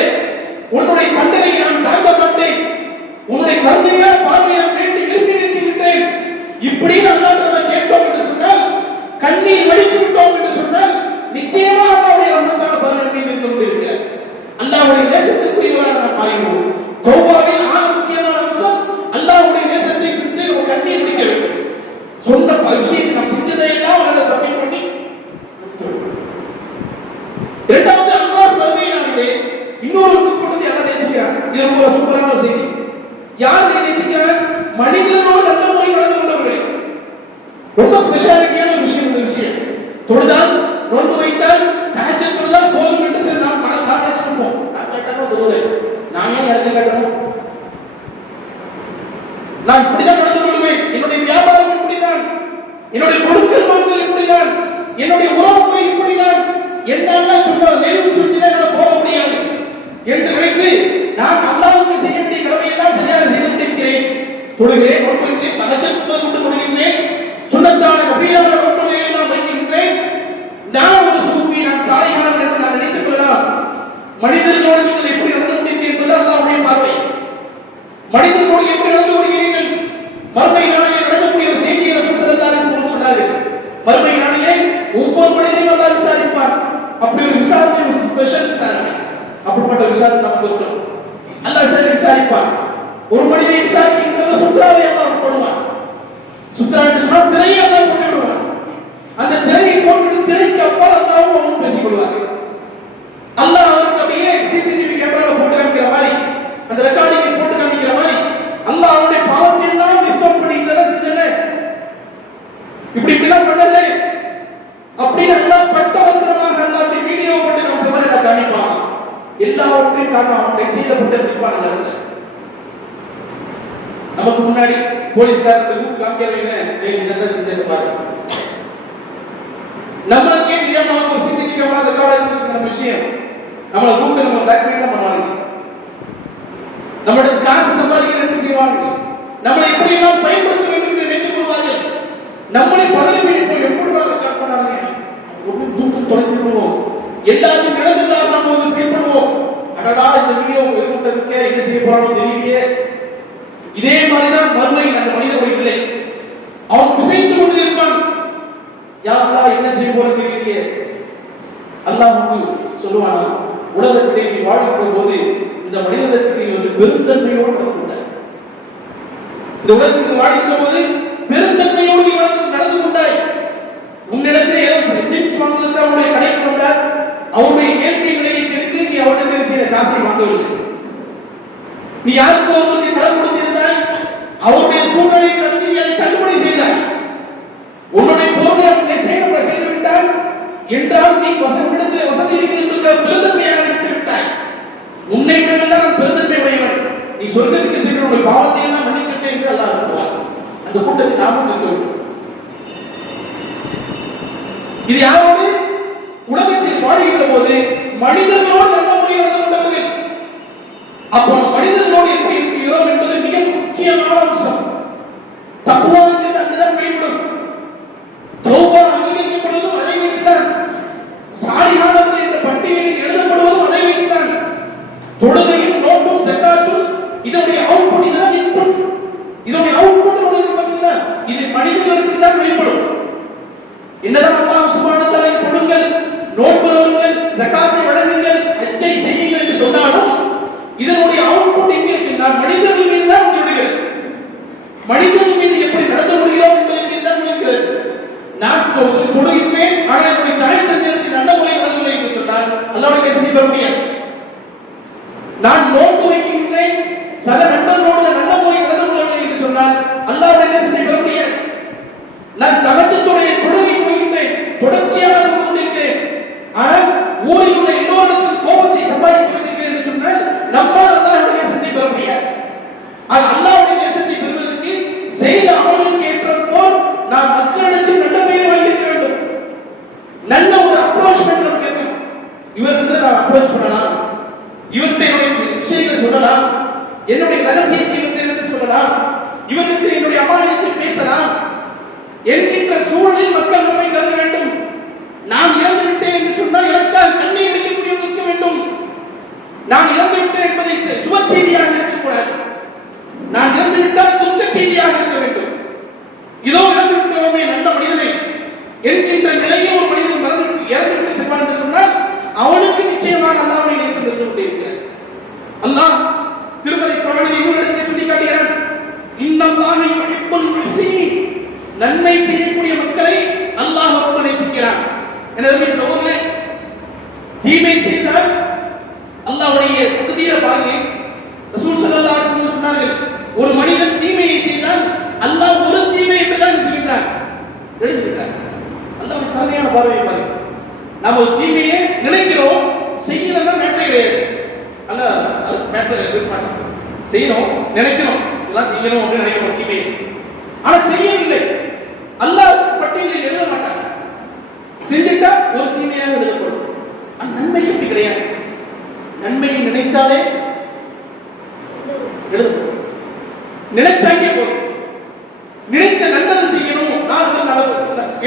உன்னுடைய தண்டனையை நான் தாங்க மாட்டேன், உன்னுடைய கருணையான பார்வையை வேண்டி விரும்பி நிற்கின்றேன். இப்படி அல்லாஹ்விடம் கேட்டோம் என்று சொன்னால், கண்ணீர் வடித்து விட்டோம் என்று சொன்னால், நிச்சயமாக அல்லாஹ்வுடைய ரஹ்மத்தான பலன் மீது இருந்து கொண்டிருக்கிறார். அல்லாஹ்வுடைய நேசத்திற்குரியவராக நாம் ஆயிடுவோம். தௌபாவில் ஆக முக்கியமான அம்சம் அல்லாஹ்வுடைய நேசத்தை விட்டு ஒரு கண்ணீர் வடிக்க வேண்டும். சொன்ன விஷயத்தை நாம் செஞ்சதையெல்லாம் அதை சப்மிட் பண்ணி. இரண்டாவது, அல்லாஹ் மறுமையினாலே இன்னொரு கூட்டத்தை யாரை நேசிக்கிறார்? இது ரொம்ப சூப்பரான செய்தி. யாரை நேசிக்கிறார்? மனிதனோடு நல்ல முறையில் நடந்து கொண்டவர்களே. ரொம்ப ஸ்பெஷாலிட்டியான விஷயம் இந்த விஷயம். தொழுதால், நோன்பு வைத்தால், தஹஜ்ஜத் தொழுதால் போதும் என்று சொல்லி நாம் நினைச்சிருப்போம். நான் கேட்டா போதும், நான் ஏன் யாருக்கு கேட்டணும்? நான் இப்படிதான் நடந்து கொள்வேன், என்னுடைய வியாபாரம் இப்படிதான், என்னுடைய கொடுக்கல் வாங்கல் இப்படிதான், என்னுடைய உறவுமுறை இப்படிதான், என்னால் சும்மா நெருப்பு சுற்றிதான் போக முடியாது என்று நினைத்து நான் அல்லாஹ்வுக்கு செய்ய வேண்டிய கடமையெல்லாம் சரியாக செய்து கொண்டிருக்கிறேன். தொழுகிறேன், நோன்பு வைக்கிறேன், தஹஜ்ஜத் கொண்டு கொள்கிறேன், சுன்னத்தான கபீரான நோன்புகளை எல்லாம் வைக்கின்றேன். நான் ஒரு சூஃபி, நான் சாலிஹான் என்று நான் நினைத்துக் கொள்ளலாம். மனிதர்களோடு நீங்கள் எப்படி நடந்து கொண்டீர்கள் என்பது அல்லாஹ்வுடைய பார்வை. மனிதர்களோடு எப்படி நடந்து கொள்கிறீர்கள்? மறுமை நாளிலே நடக்கக்கூடிய ஒரு செய்தியை ரசூல் ஸல்லல்லாஹு அலைஹி வஸல்லம் சொன்னார்கள். மறுமை நாளிலே ஒவ்வொரு மனிதனையும் அல்லாஹ் விசாரிப்பார். அப்படி ஒரு விசாரணை, ஒரு ஸ்பெஷல் விசாரணை, அப்படிப்பட்ட விசாரணை நமக்கு இருக்கும். அல்லாஹ் சரி விசாரிப்பார். ஒரு மனிதனை விசாரிக்கின்ற சுத்ராவை அல்லாஹ் போடுவார். சுத்ரா என்று சொன்னால் திரையை அல்லாஹ் போட்டு விடுவார். அந்த திரையை போட்டு திரைக்கு அப்பால் அல்லாஹ்வும் அவனும் பேசிக் கொள்வார்கள். அல்லாஹ் அவருக்கு அப்படியே சிசிடிவி கேமரால போட்டு காமிக்கிற மாதிரி, அந்த ரெக்கார்டிங்கை போட்டு காமிக்கிற மாதிரி அல்லாஹ் அவனுடைய பாவத்தை எல்லாம் டிஸ்கவுண்ட் பண்ணி இதெல்லாம் செஞ்சல, இப்படிலாம் பண்ணல அப்படின்னு அல்லாஹ் பட்டவத்திரமாக அல்லாஹ் அப்படி வீடியோ போட்டு காமிச்ச மாதிரி நான் காமிப்பான். எல்லாவற்றையும் காரணம் அவன் கை செய்யப்பட்டு இருப்பான். அந்த இடத்துல நமக்கு முன்னாடி போலீஸ்காரருக்கு காமிக்கிறவங்க இதெல்லாம் செஞ்சது பாரு. நம்மளுக்கே தெரியாம ஒரு சிசிடிவி கேமரா ரெக்கார்ட் ஆகிட்டு நம்ம விஷயம் நம்மளை கூப்பிட்டு நம்ம பிளாக்மெயில் தான் பண்ணுவாங்க. நம்மளோட காசு சம்பாதிக்க எப்படி செய்வாங்க, நம்மளை எப்படி எல்லாம் பயன்படுத்த வேண்டும் என்று நினைத்துக் கொள்வார்கள். நம்மளை பதவி பிடிப்போம், எப்படி ரெக்கார்ட் பண்ணாங்க, ஒன்று தூக்கம் தொலைத்துருவோம், எல்லாத்தையும் நடந்ததாக நம்ம வந்து ஃபீல் பண்ணுவோம். அடடா இந்த வீடியோ எதிர்கொண்டிருக்கே, என்ன செய்ய போறானோ தெரியலையே. இதே மாதிரிதான் மறுமையில் அந்த மனிதன் இல்லை, அவன் பிசைந்து கொண்டு இருப்பான். யா அல்லாஹ் என்ன செய்ய போறது தெரியலையே. அல்லாஹ் சொல்லுவானா, உலகத்திலே நீ வாழ்கின்ற போது இந்த மனிதனுக்கு ஒரு பெருந்தன்மையோடு நடந்து, இந்த உலகத்தில் வாழ்கின்ற போது பெருந்தன்மையோடு நீ நடந்து கொண்டாய். உன்னிடத்தில் ஏதோ திங்ஸ் வாங்குவதற்கு அவனுடைய கடைக்கு வந்தார், அவருடைய இயற்கை நிலையை தெரிந்து நீ அவனுடைய செய்த காசை வாங்கவில்லை. நீ யாருக்கு ஒருவருக்கு கடன் கொடுத்திருந்தாய், அவருடைய சூழ்நிலையை கருதி நீ அதை தள்ளுபடி செய்தாய். உன்னுடைய பொருளை அவனை செய்து விட்டால் என்றால் நீ வசதி இருக்கிற அந்த கூட்டத்தில் நாமும் இருக்க வேண்டும். இது யாரோடு? உலகத்தில் வாழ்கின்ற போது மனிதர்களோடு நல்ல முறையில் நடந்து கொண்டவர்கள். அப்போ மனிதர்களோடு எப்படி இருக்கிறோம் என்பது மிக முக்கியமான அம்சம். தக்குவா என்பது அங்குதான் வெளிப்படும். தௌபா அங்கீகரிக்கப்படுவதும் அதை வைத்துதான். சாலிஹானவர்கள் என்ற பட்டியலில் எழுதப்படுவதும் அதை வைத்துதான். தொழுகையும் நோட்டும் ஜக்காத்தும் இதனுடைய அவுட்புட், இதுதான் இன்புட். இதனுடைய அவுட்புட் பார்த்தீங்கன்னா இது மனிதர்களுக்கு தான் வெளிப்படும். என்னதான் அல்லாஹ் சுப்ஹானஹு வ தஆலா கொடுங்கள், நோன்பு நோக்குங்கள், ஜகாத்தை வழங்குங்கள், ஹஜ்ஜை செய்யுங்கள் என்று சொன்னாலும் இதனுடைய அவுட்புட் எங்கே இருக்குன்னா மனிதர்கள் மீது தான் விடுகிறது. மனிதர்கள் மீது எப்படி நடந்து கொள்கிறோம் என்பதை மீது தான் இருக்கிறது. நான் தொழுகிறேன், ஆனால் என்னுடைய தாய் தந்தையருக்கு நல்ல முறை நடந்து கொள்ள என்று சொன்னால் அல்லாஹ்வுடைய நேசத்தை பெற முடியாது. நான் நோன்பு வைக்கின்றேன், சக நண்பர்களோடு நல்ல முறை நடந்து கொள்ளவில்லை என்று சொன்னால் அல்லாஹ்வுடைய நேசத்தை பெற முடியாது. நான் தகத்துடைய தொழுகை கொள்கின்றேன், தொடர்ச்சியாக கொண்டிருக்கிறேன், ஆனால் ஊரில் உள்ள எல்லோருக்கும் கோபத்தை சம்பாதித்து வைத்திருக்கிறேன் என்று சொன்னால் நம்மால் அல்லாஹ்வுடைய நேசத்தை பெற முடியாது. அது அல்லாஹ்வுடைய நேசத்தை பெறுவதற்கு செய்த அமலுக்கு ஏற்ற போல் நாம் மக்களிடத்தில் நல்ல பெயர் வாங்கியிருக்க வேண்டும். நல்ல ஒரு அப்ரோச்மெண்ட் நமக்கு இருக்கும். இவர்கிட்ட நான் அப்ரோச் பண்ணலாம், இவர்கிட்ட என்னுடைய விஷயங்களை சொல்லலாம், என்னுடைய ரகசியத்தை இவர்கிட்ட சொல்லலாம், இவருக்கு என்னுடைய அமானியத்தை பேசலாம் என்கின்ற சூழலில் மக்கள் நம்மை கருத வேண்டும். நான் இறந்து விட்டேன் என்று சொன்னால் எனக்கால் கண்ணை அடிக்கக்கூடியவங்க இருக்க வேண்டும். நான் இறந்து விட்டேன் என்பதை சுப செய்தியாக இருக்கக்கூடாது. நான் இறந்து விட்டால் துக்க செய்தியாக இருக்க வேண்டும். இதோ இறந்து விட்டோமே நல்ல மனிதனை என்கின்ற நிலையில் ஒரு மனிதன் இறந்து விட்டு செல்வான் என்று சொன்னால் அவனுக்கு நிச்சயமாக அல்லாஹ்வுடைய நேசம் இருந்து கொண்டிருக்கிறது. அல்லாஹ் திருமறை குர்ஆனில் இன்னொரு இடத்தில் சொல்லி காட்டுகிறான், இன்னல்லாஹ யுஹிப்புல் முஹ்சினீன், நன்மை செய்யக்கூடிய மக்களை அல்லாஹ் ரொம்ப நேசிக்கிறான். எனவே சகோதரர்களே, தீமை செய்தால் அல்லாஹ்வுடைய தக்தீரை பாருங்க. ரசூல் ஸல்லல்லாஹு அலைஹி வஸல்லம் சொன்னார்கள், ஒரு மனிதன் தீமையை செய்தால் அல்லாஹ் ஒரு தீமை என்றுதான் சொல்கிறார், எழுதுகிறார். அல்லாஹ்வுடைய கருணையான பார்வையை பாருங்க. நாம ஒரு தீமையை நினைக்கிறோம், செய்யலன்னா மேட்டரே கிடையாது. அல்லாஹ் அது மேட்டர் இருக்க மாட்டான். செய்யணும், நினைக்கணும், இதெல்லாம் செய்யணும் அப்படின்னு நினைக்கணும் தீமையை, ஆனா செய்யவில்லை, அல்லாஹ் பட்டியலில் எழுத மாட்டாங்க. செஞ்சிட்டா ஒரு தீமையாக எழுதப்படும். அந்த நன்மை எப்படி கிடையாது. நன்மையை நினைத்தாலே எழுதப்படும். நினைச்சாங்கே போதும். நினைத்த நல்லது செய்யணும்,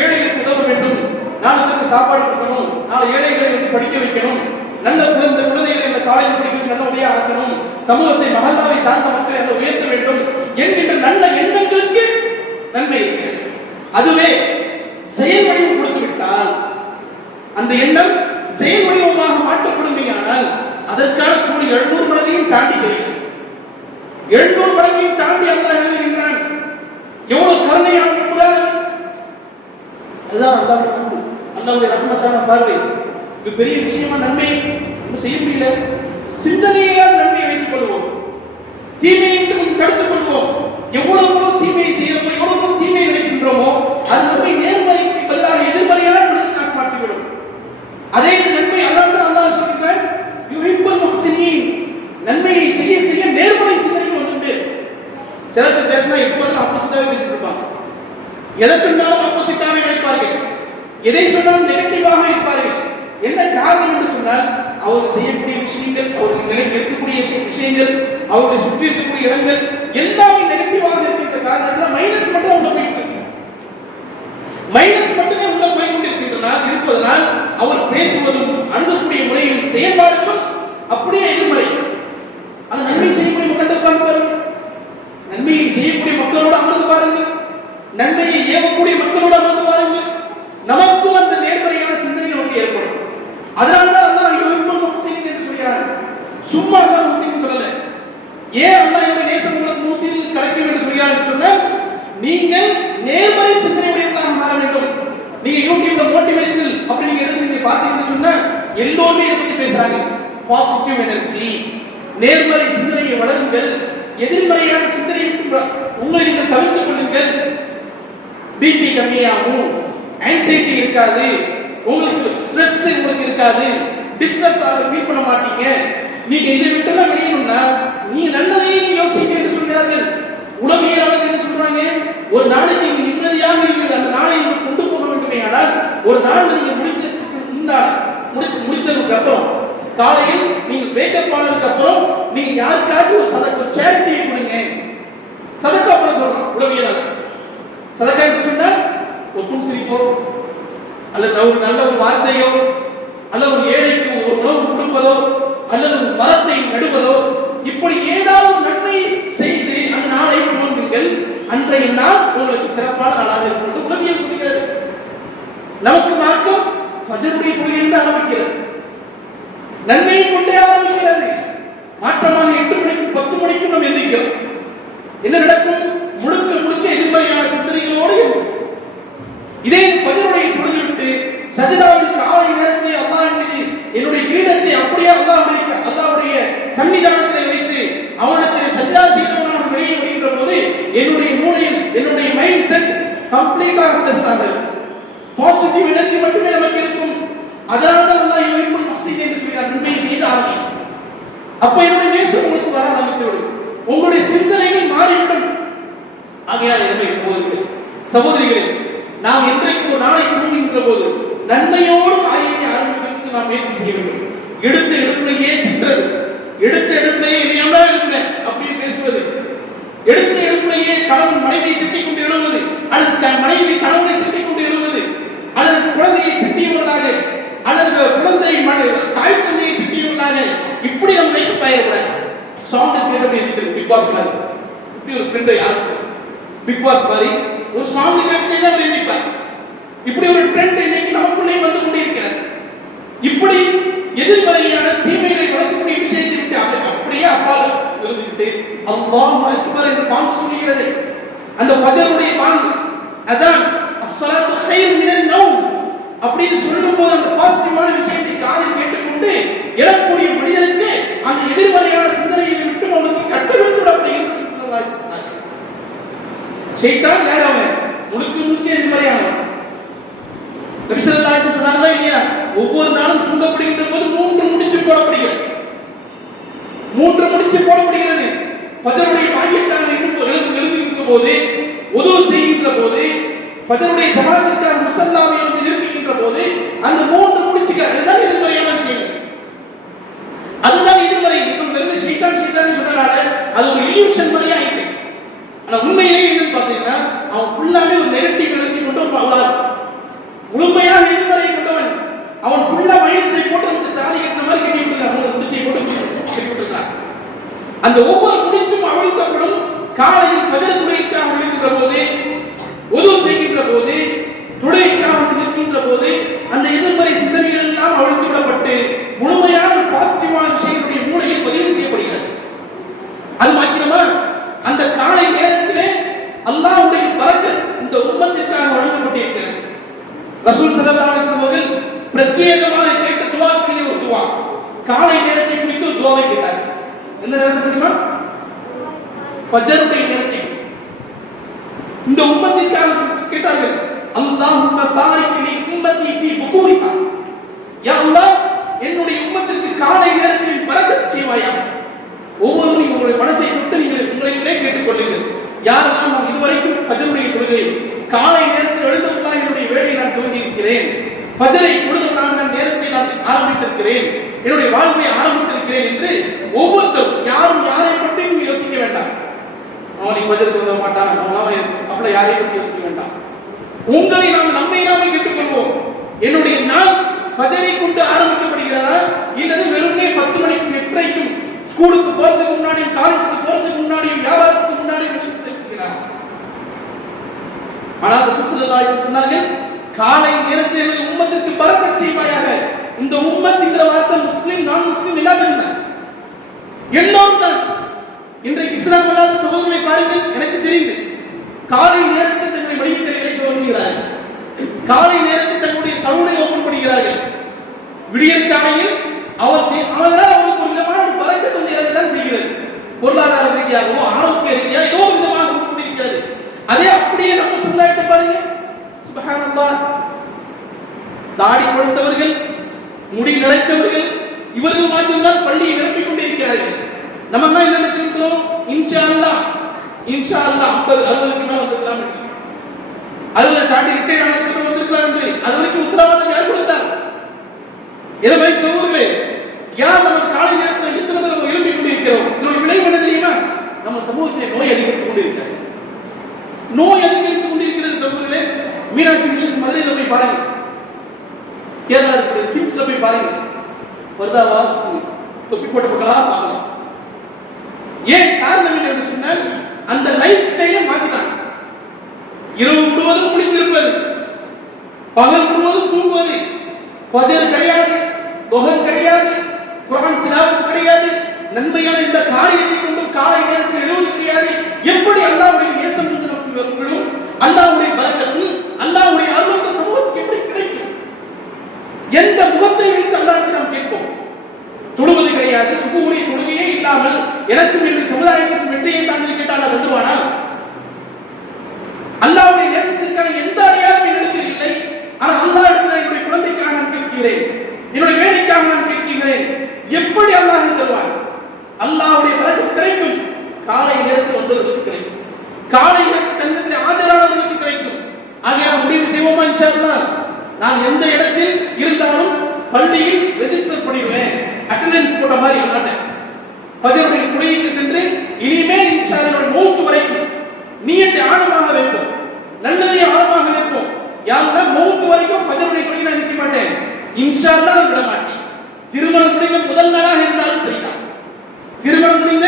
ஏழைகளுக்கு உதவ வேண்டும், நாளுக்கு சாப்பாடு கொடுக்கணும், நாலு ஏழைகளை வந்து படிக்க வைக்கணும், நல்ல குழந்தைகளை இந்த காலேஜ் படிக்க நல்லபடியாக ஆக்கணும், சமூகத்தை மஹல்லாவை சார்ந்த மக்களை அதை உயர்த்த வேண்டும் என்கின்ற நல்ல எண்ணங்களுக்கு நன்மை இருக்கிறது. அதுவே செயல் வடிவம் கொடுத்து விட்டால் அந்த எண்ணம் செயல் வடிவமாக மாற்றப்படுமையானால் அதற்கான கூலி 700 மடங்கையும் தாண்டி செய்யும். 700 மடங்கையும் தாண்டி அல்லாஹ் எழுதுகின்றான். எவ்வளவு கருணையான அதுதான் அல்லாஹ்வுடைய ரஹ்மத்தான பார்வை. இது பெரிய விஷயமா நன்மை நம்ம செய்ய முடியல. சிந்தனையால் நன்மையை வைத்துக் கொள்வோம், தீமையை தடுத்துக் கொள்வோம். எவ்வளவு தீமையை செய்யறோமோ, எவ்வளவு தீமையை நினைக்கின்றோமோ அது நம்மை நேர்மறைக்கு பதிலாக எதிர்மறையான மனிதனாக மாற்றிவிடும். அதே நன்மை அல்லாஹ் சொல்கிறான், யுஹிப்புல் முஹ்சினீன், நன்மையை செய்ய செய்ய நேர்மறை சிந்தனை வந்துட்டு. சில பேர் பேசினா எப்போதும் ஆப்போசிட்டாவே பேசிட்டு இருப்பாங்க. எதை சொன்னாலும் ஆப்போசிட்டாவே நினைப்பார்கள், எதை சொன்னாலும் நெகட்டிவாக இருப்பார்கள். என்ன காரணம் என்று சொன்னால் அவர்கள் செய்யக்கூடிய விஷயங்கள், அவர்கள் நிலைக்கு இருக்கக்கூடிய விஷயங்கள், அவர்களை சுற்றி இருக்கக்கூடிய இடங்கள் எல்லாமே நெகட்டிவாக இருக்கின்ற காரணத்தால் மைனஸ் மட்டும் உள்ள போயிட்டு இருக்கு. மைனஸ் மட்டுமே உள்ள போய் கொண்டிருக்கின்றனால் இருப்பதனால் அவர் பேசுவதும் அணுகக்கூடிய முறையும் செயல்பாடுகளும் அப்படியே எதிர்மறை. அந்த நன்மை செய்யக்கூடிய மக்கள் பாருங்கள், நன்மையை செய்யக்கூடிய மக்களோடு அமர்ந்து பாருங்கள், நன்மையை ஏவக்கூடிய மக்களோடு அமர்ந்து பாருங்கள், நமக்கும் அந்த நேர்மறையான சிந்தனை நமக்கு ஏற்படும். அதனால்தான் அல்லாஹ் யுஹிப்புல் முஹ்சினீன் என்று சொல்கிறார். சும்மா அல்லாஹ் முஹ்சின் சொல்லல. ஏன் அல்லாஹ் இந்த நேசம் உங்களுக்கு முஹ்சினில் கிடைக்கும் என்று சொல்கிறார் என்று சொன்னால் நீங்கள் நேர்மறை சிந்தனையுடையவர்களாக மாற வேண்டும். நீங்க யூடியூப்ல மோட்டிவேஷனல் அப்படி நீங்க எடுத்து நீங்க பார்த்தீங்கன்னு சொன்னா எல்லோருமே இதை பத்தி பேசுறாங்க. பாசிட்டிவ் எனர்ஜி, நேர்மறை சிந்தனையை வளருங்கள், எதிர்மறையான சிந்தனையை உங்களை நீங்கள் தவிர்த்துக் கொள்ளுங்கள், பிபி கம்மியாகும், ஆங்ஸைட்டி இருக்காது, உங்களுக்கு ஸ்ட்ரெஸ் உங்களுக்கு இருக்காது, டிஸ்ட்ரெஸ் ஃபீல் பண்ண மாட்டீங்க, நீங்க இதை விட்டுலாம் வெளியணும்னா நீ நல்லதையும் யோசிக்க என்று சொல்கிறார்கள். உளவியலாளர்கள் என்ன சொல்றாங்க, ஒரு நாளைக்கு நீங்க நிம்மதியாக இருக்கிற அந்த நாளை நீங்க கொண்டு போக வேண்டுமே. ஆனால் ஒரு நாள் நீங்க முடிச்சதுக்கு அப்புறம் காலையில் நீங்க வேக்கப் ஆனதுக்கு அப்புறம் நீங்க யாருக்காச்சும் ஒரு சதக்கா சேரிட்டியை கொடுங்க. சதக்கா பண்ண சொல்றோம் உளவியல். சதக்கா என்று சொன்னால் ஒரு புன்சிரிப்போ அல்லது ஒரு நல்ல ஒரு வார்த்தையோ அல்லது ஒரு ஏழைக்கு ஒரு உணவு கொடுப்பதோ அல்லது ஒரு மரத்தை நடுவதோ இப்படி ஏதாவது நன்மை செய்து அந்த நாளை துவங்குங்கள். அன்றைய நாள் உங்களுக்கு சிறப்பான நாளாக இருக்கும் என்று உளவியல் சொல்கிறது. நமக்கு மார்க்கம் ஃபஜ்ருடைய தொழுகையிலிருந்து ஆரம்பிக்கிறது, நன்மையை கொண்டே ஆரம்பிக்கிறது. மாற்றமாக 8 மணிக்கும் 10 மணிக்கும் நாம் எந்திரிக்கிறோம். என்ன நடக்கும்? முழுக்க எதிர்மறையான சிந்தனைகளோடு இதே ஃபஜ்ருடைய தொழுகைவிட்டு சஜிதாவில் காலை நேரத்தில் அல்லாஹ்வின் மீது என்னுடைய கிரீடத்தை அப்படியே அல்லாஹ்வுடைய சன்னிதானத்தில் வைத்து அவனுக்கு சஜிதா செய்தவனாக வெளியே வருகின்ற போது என்னுடைய மூளையில் என்னுடைய மைண்ட் செட் கம்ப்ளீட்டாக பிளஸ் ஆகுது. பாசிட்டிவ் எனர்ஜி மட்டுமே நமக்கு இருக்கும். அதனால தான் அல்லாஹ் யுஹிப்புல் முஹ்சின் என்று சொல்கிறார். நன்மை செய்து ஆரம்பி. அப்ப என்னுடைய நேசம் உங்களுக்கு வர ஆரம்பித்துவிடும். உங்களுடைய சிந்தனைகள் மாறிவிடும். ஆகையால் என்னுடைய சகோதரிகளே நாம் என்றைக்கு ஒரு நாளை தூங்குகின்ற போது நன்மையோடு காரியத்தை ஆரம்பிப்பதற்கு நாம் முயற்சி செய்ய வேண்டும். எடுத்த எடுப்பிலேயே திட்டுறது, எடுத்த எடுப்பிலேயே இணையாம இருக்க அப்படின்னு பேசுவது, எடுத்த எடுப்பிலேயே கணவன் மனைவியை திட்டிக் கொண்டு எழுவது அல்லது மனைவி கணவனை திட்டிக் கொண்டு எழுவது அல்லது குழந்தையை திட்டியவர்களாக அல்லது குழந்தை தாய் தந்தையை திட்டியவர்களாக இப்படி நம்ம வைத்து பயப்படாது. சாங் கேட்டு இருக்கிறது பிக் பாஸ் மாதிரி இப்படி ஒரு ட்ரெண்டை ஆரம்பிச்சு பிக் பாஸ் மாதிரி ஒரு சாங் கேட்டே தான் எழுதிப்பார். இப்படி ஒரு ட்ரெண்ட் இன்னைக்கு நமக்குள்ளே வந்து கொண்டிருக்கிறது. இப்படி எதிர்மறையான தீமைகளை வளர்க்கக்கூடிய விஷயத்தை விட்டு அப்படியே அப்பால் எழுதிக்கிட்டு அல்லாஹ் அக்பர் என்று பாங்கு சொல்கிறது. அந்த ஃபஜ்ருடைய பாங்கு அதான் அஸ்ஸலாத்து கைர் மினன் நௌம் அப்படின்னு சொல்லும்போது அந்த பாசிட்டிவான விஷயத்தை காதில் கேட்டுக்கொண்டு எழக்கூடிய மனிதனுக்கு அந்த எதிர்மறையான சிந்தனையை விட்டு அவனுக்கு கட்டவிழ்த்து அப்படிங்கிறது சுத்தமாக ஷைத்தான் யாராவது முழுக்க எதிர்மறையானவன். நபி ஸல்லல்லாஹு அலைஹி வஸல்லம் சொன்னார்களா இல்லையா? ஒவ்வொரு நாளும் தூங்கப்படுகின்ற போது 3 முடிச்சு போடப்படுகிறது. 3 முடிச்சு போடப்படுகிறது. ஃபஜ்ருடைய பாக்கியத்தாக எழுந்திருக்கின்ற போது, வுது செய்கின்ற போது, ஃபஜ்ருடைய ஜமாஅத்திற்காக முஸல்லாவை வந்து நிற்கின்ற போது அந்த 3 முடிச்சுகள் அதுதான் எதிர்மறையான விஷயம். அதுதான் எதிர்மறை. இது வெறும் ஷைத்தான் சொன்னதால அது ஒரு இல்யூஷன் மாதிரி ஆயிட்டு. ஆனா உண்மையிலேயே என்னன்னு பார்த்தீங்கன்னா அவன் ஃபுல்லாவே ஒரு நெகட்டிவ் எனர்ஜி கொண்டு வருவான். முழுமையாக எதிர்மறை கொண்டவன். அவன் ஃபுல்லா மைனஸை போட்டு நமக்கு தாலி கட்டின மாதிரி கட்டிட்டு அவங்க முடிச்சை போட்டு கட்டிவிட்டுருக்கான். அந்த ஒவ்வொரு முடிச்சும் அவிழ்க்கப்படும். காலையில் ஃபஜர் தொழுகைக்காக விழுகின்ற போது, வுது செய்கின்ற போது, தொழுகைக்காக நிற்கின்ற போது அந்த எதிர்மறை சிந்தனைகள் எல்லாம் அவிழ்த்து விடப்பட்டு முழுமையான பாசிட்டிவான விஷயங்களுடைய மூளையில் பதிவு செய்யப்படுகிறது. அது மாத்திரமா அந்த காலை நேரத்திலே அல்லாஹ்வுடைய பரக்கத் இந்த உம்மத்திற்காக வழங்கப்பட்டிருக்கிறது. ரசூல் ஸல்லல்லாஹு அலைஹி வஸல்லம் அவர்கள் பிரத்யேகமாக கேட்ட துஆக்களில் ஒரு துஆ, காலை நேரத்தை குறித்து ஒரு துஆவை கேட்டார். எந்த நேரத்தை தெரியுமா? ஃபஜ்ருடைய நேரத்தில் இந்த உம்மத்திற்காக கேட்டார்கள். அல்லாஹும்ம பாரிக் லி உம்மத்தி ஃபீ புகூரிஹா. யா அல்லாஹ், என்னுடைய உம்மத்திற்கு காலை நேரத்தில் பரக்கத் செய்வாயாக. ஒவ்வொருவரும் உங்களுடைய மனசை தொட்டு நீங்கள் உங்களையே கேட்டுக்கொள்ளுங்கள். யாரெல்லாம் நான் இதுவரைக்கும் ஃபஜ்ருடைய தொழுகை காலை நேரத்தில் எழுந்தவர்களாக என்னுடைய வேலையை நான் துவங்கி இருக்கிறேன், ஃபஜ்ரை தொழுதவனாக நான் நேரத்தை நான் ஆரம்பித்திருக்கிறேன், என்னுடைய வாழ்வை ஆரம்பித்திருக்கிறேன் என்று ஒவ்வொருத்தரும் யாரும் யாரை பற்றியும் யோசிக்க வேண்டாம். அவனை ஃபஜ்ர் தொழுத மாட்டான் அப்படி யாரை பற்றி யோசிக்க வேண்டாம். உங்களை நம்மை நாமே கேட்டுக்கொள்வோம். என்னுடைய நாள் ஃபஜ்ரை கொண்டு ஆரம்பிக்கப்படுகிறதா இல்லது வெறுமனே 10 மணிக்கும் 8:30க்கும் ஸ்கூலுக்கு போறதுக்கு முன்னாடியும் காலேஜுக்கு போறதுக்கு முன்னாடியும் வியாபாரத்துக்கு முன்னாடியும் செல்கிறார். ஆனால் ரசூல் ஸல்லல்லாஹு அலைஹி வஸல்லம் சொன்னார்கள், காலை நேரத்தில் உம்மத்திற்கு பரக்கத் செய்வாயாக. இந்த உம்மத்ங்கிற வார்த்தை முஸ்லிம் நான் முஸ்லிம் எல்லாரும் தான், எல்லோரும் தான். இன்றைக்கு இஸ்லாம் அல்லாத சகோதரர்களை பாருங்கள், எனக்கு தெரிந்து காலை நேரத்தில் தங்களுடைய வழிகளை துவங்குகிறார்கள், காலை நேரத்தில் தங்களுடைய சவுண்டை ஓபன் பண்ணுகிறார்கள். விடியற் காலையில் அவர்களால் அவருக்கு ஒரு விதமான பரக்கத் வந்து இறங்கதான் செய்கிறது. பொருளாதார ரீதியாகவோ ஆரோக்கிய ரீதியாக ஏதோ ஒரு விதமாக கொண்டிருக்கிறது. அதே அப்படியே நம்ம சமுதாயத்தை பாருங்க, சுப்ஹானல்லாஹ், தாடி கொடுத்தவர்கள், முடி நரைத்தவர்கள், இவர்கள் மட்டும்தான் பள்ளியை நிரப்பிக் கொண்டிருக்கிறார்கள். நம்ம என்ன நினைச்சிருக்கிறோம்? இன்ஷா அல்லாஹ் 50-60க்கு மேல வந்துடலாம். 60 தாண்டி ரிட்டையர் ஆனதுக்கு வந்திருக்கலாம் என்று அது வரைக்கும் உத்தரவாதம் யார் கொடுத்தார்? எனவே சகோதரர்களே, யார் நம்ம காலை நேரத்தில் எத்தனை நம்ம எழுப்பிக் கொண்டிருக்கிறோம்? இதோட விளைவு என்ன தெரியுமா? நம்ம சமூகத்தில் நோய் அதிகரித்துக் கொண்டிருக்கிறது. நோய் அதிகரித்துக் கொண்டிருக்கிறது சகோதரர்களே. மீனாட்சி மிஷன் மதுரையில் போய் பாருங்க, கேரளா இருக்கிற கிம்ஸ்ல போய் பாருங்க, பர்தாவா தொப்பி போட்டு போட்டா பார்க்கலாம். ஏன் காரணம் என்று சொன்னால் அந்த லைஃப் ஸ்டைலை மாத்திட்டாங்க. இரவு முழுவதும் குளித்திருப்பது, பகல் முழுவதும் தூங்குவது, ஃபஜர் கிடையாது, துஹர் கிடையாது, குர்ஆன் திலாவத் கிடையாது, நன்மையான இந்த காரியத்தை கொண்டு காலை நேரத்தில் எழுவது கிடையாது. எப்படி அல்லாஹ்வுடைய நேசம் வந்து நமக்கு வரும்? அல்லாஹ்வுடைய பரக்கத்து, அல்லாஹ்வுடைய அருள் இந்த சமூகத்துக்கு எப்படி கிடைக்கும்? எந்த முகத்தை வைத்து அல்லாஹ்விடம் நாம் கேட்போம்? தொழுவது கிடையாது, சுபூரிய தொழுகையே இல்லாமல் எனக்கும் என்னுடைய சமுதாயத்துக்கும் வெற்றியை தாங்கள் கேட்டால் அது தருவானா? அல்லாஹ்வுடைய நேசத்திற்கான எந்த அடையாளம் என்னிடத்தில் இல்லை. ஆனால் அல்லாஹ்விடம் என்னுடைய குழந்தைக்காக நான் கேட்கிறேன், என்னுடைய வேலைக்காக நான் கேட்கிறேன். எப்படி அல்லாஹ் தருவான்? அல்லாஹ்வுடைய பரக்கத்து கிடைக்கும். காலை நேரத்தில் வந்தவர்களுக்கு கிடைக்கும், காலை நேரத்தில் தன்னத்தை ஆஜரானவர்களுக்கு கிடைக்கும். ஆகையால் முடிவு செய்வோமா? இன்ஷா அல்லாஹ் நான் எந்த இடத்தில் இருந்தாலும் பள்ளியில் ரெஜிஸ்டர் பண்ணிடுவேன், அட்டெண்டன்ஸ் போட்ட மாதிரி அல்லாட்டேன். ஃபஜருடைய குடிக்கு சென்று இனிமேல் இன்ஷா அல்லாஹ் மௌத் வரைக்கும் நியத்தை ஆழமாக வைப்போம், நல்லதை ஆழமாக வைப்போம். யாருன்னா மௌத் வரைக்கும் ஃபஜருடைய குடிக்கு நான் நிச்சய மாட்டேன், இன்ஷா அல்லாஹ் விட மாட்டேன். திருமணம் முடிந்த முதல் நாளாக இருந்தாலும் சரிதான், திருமணம் முடிந்த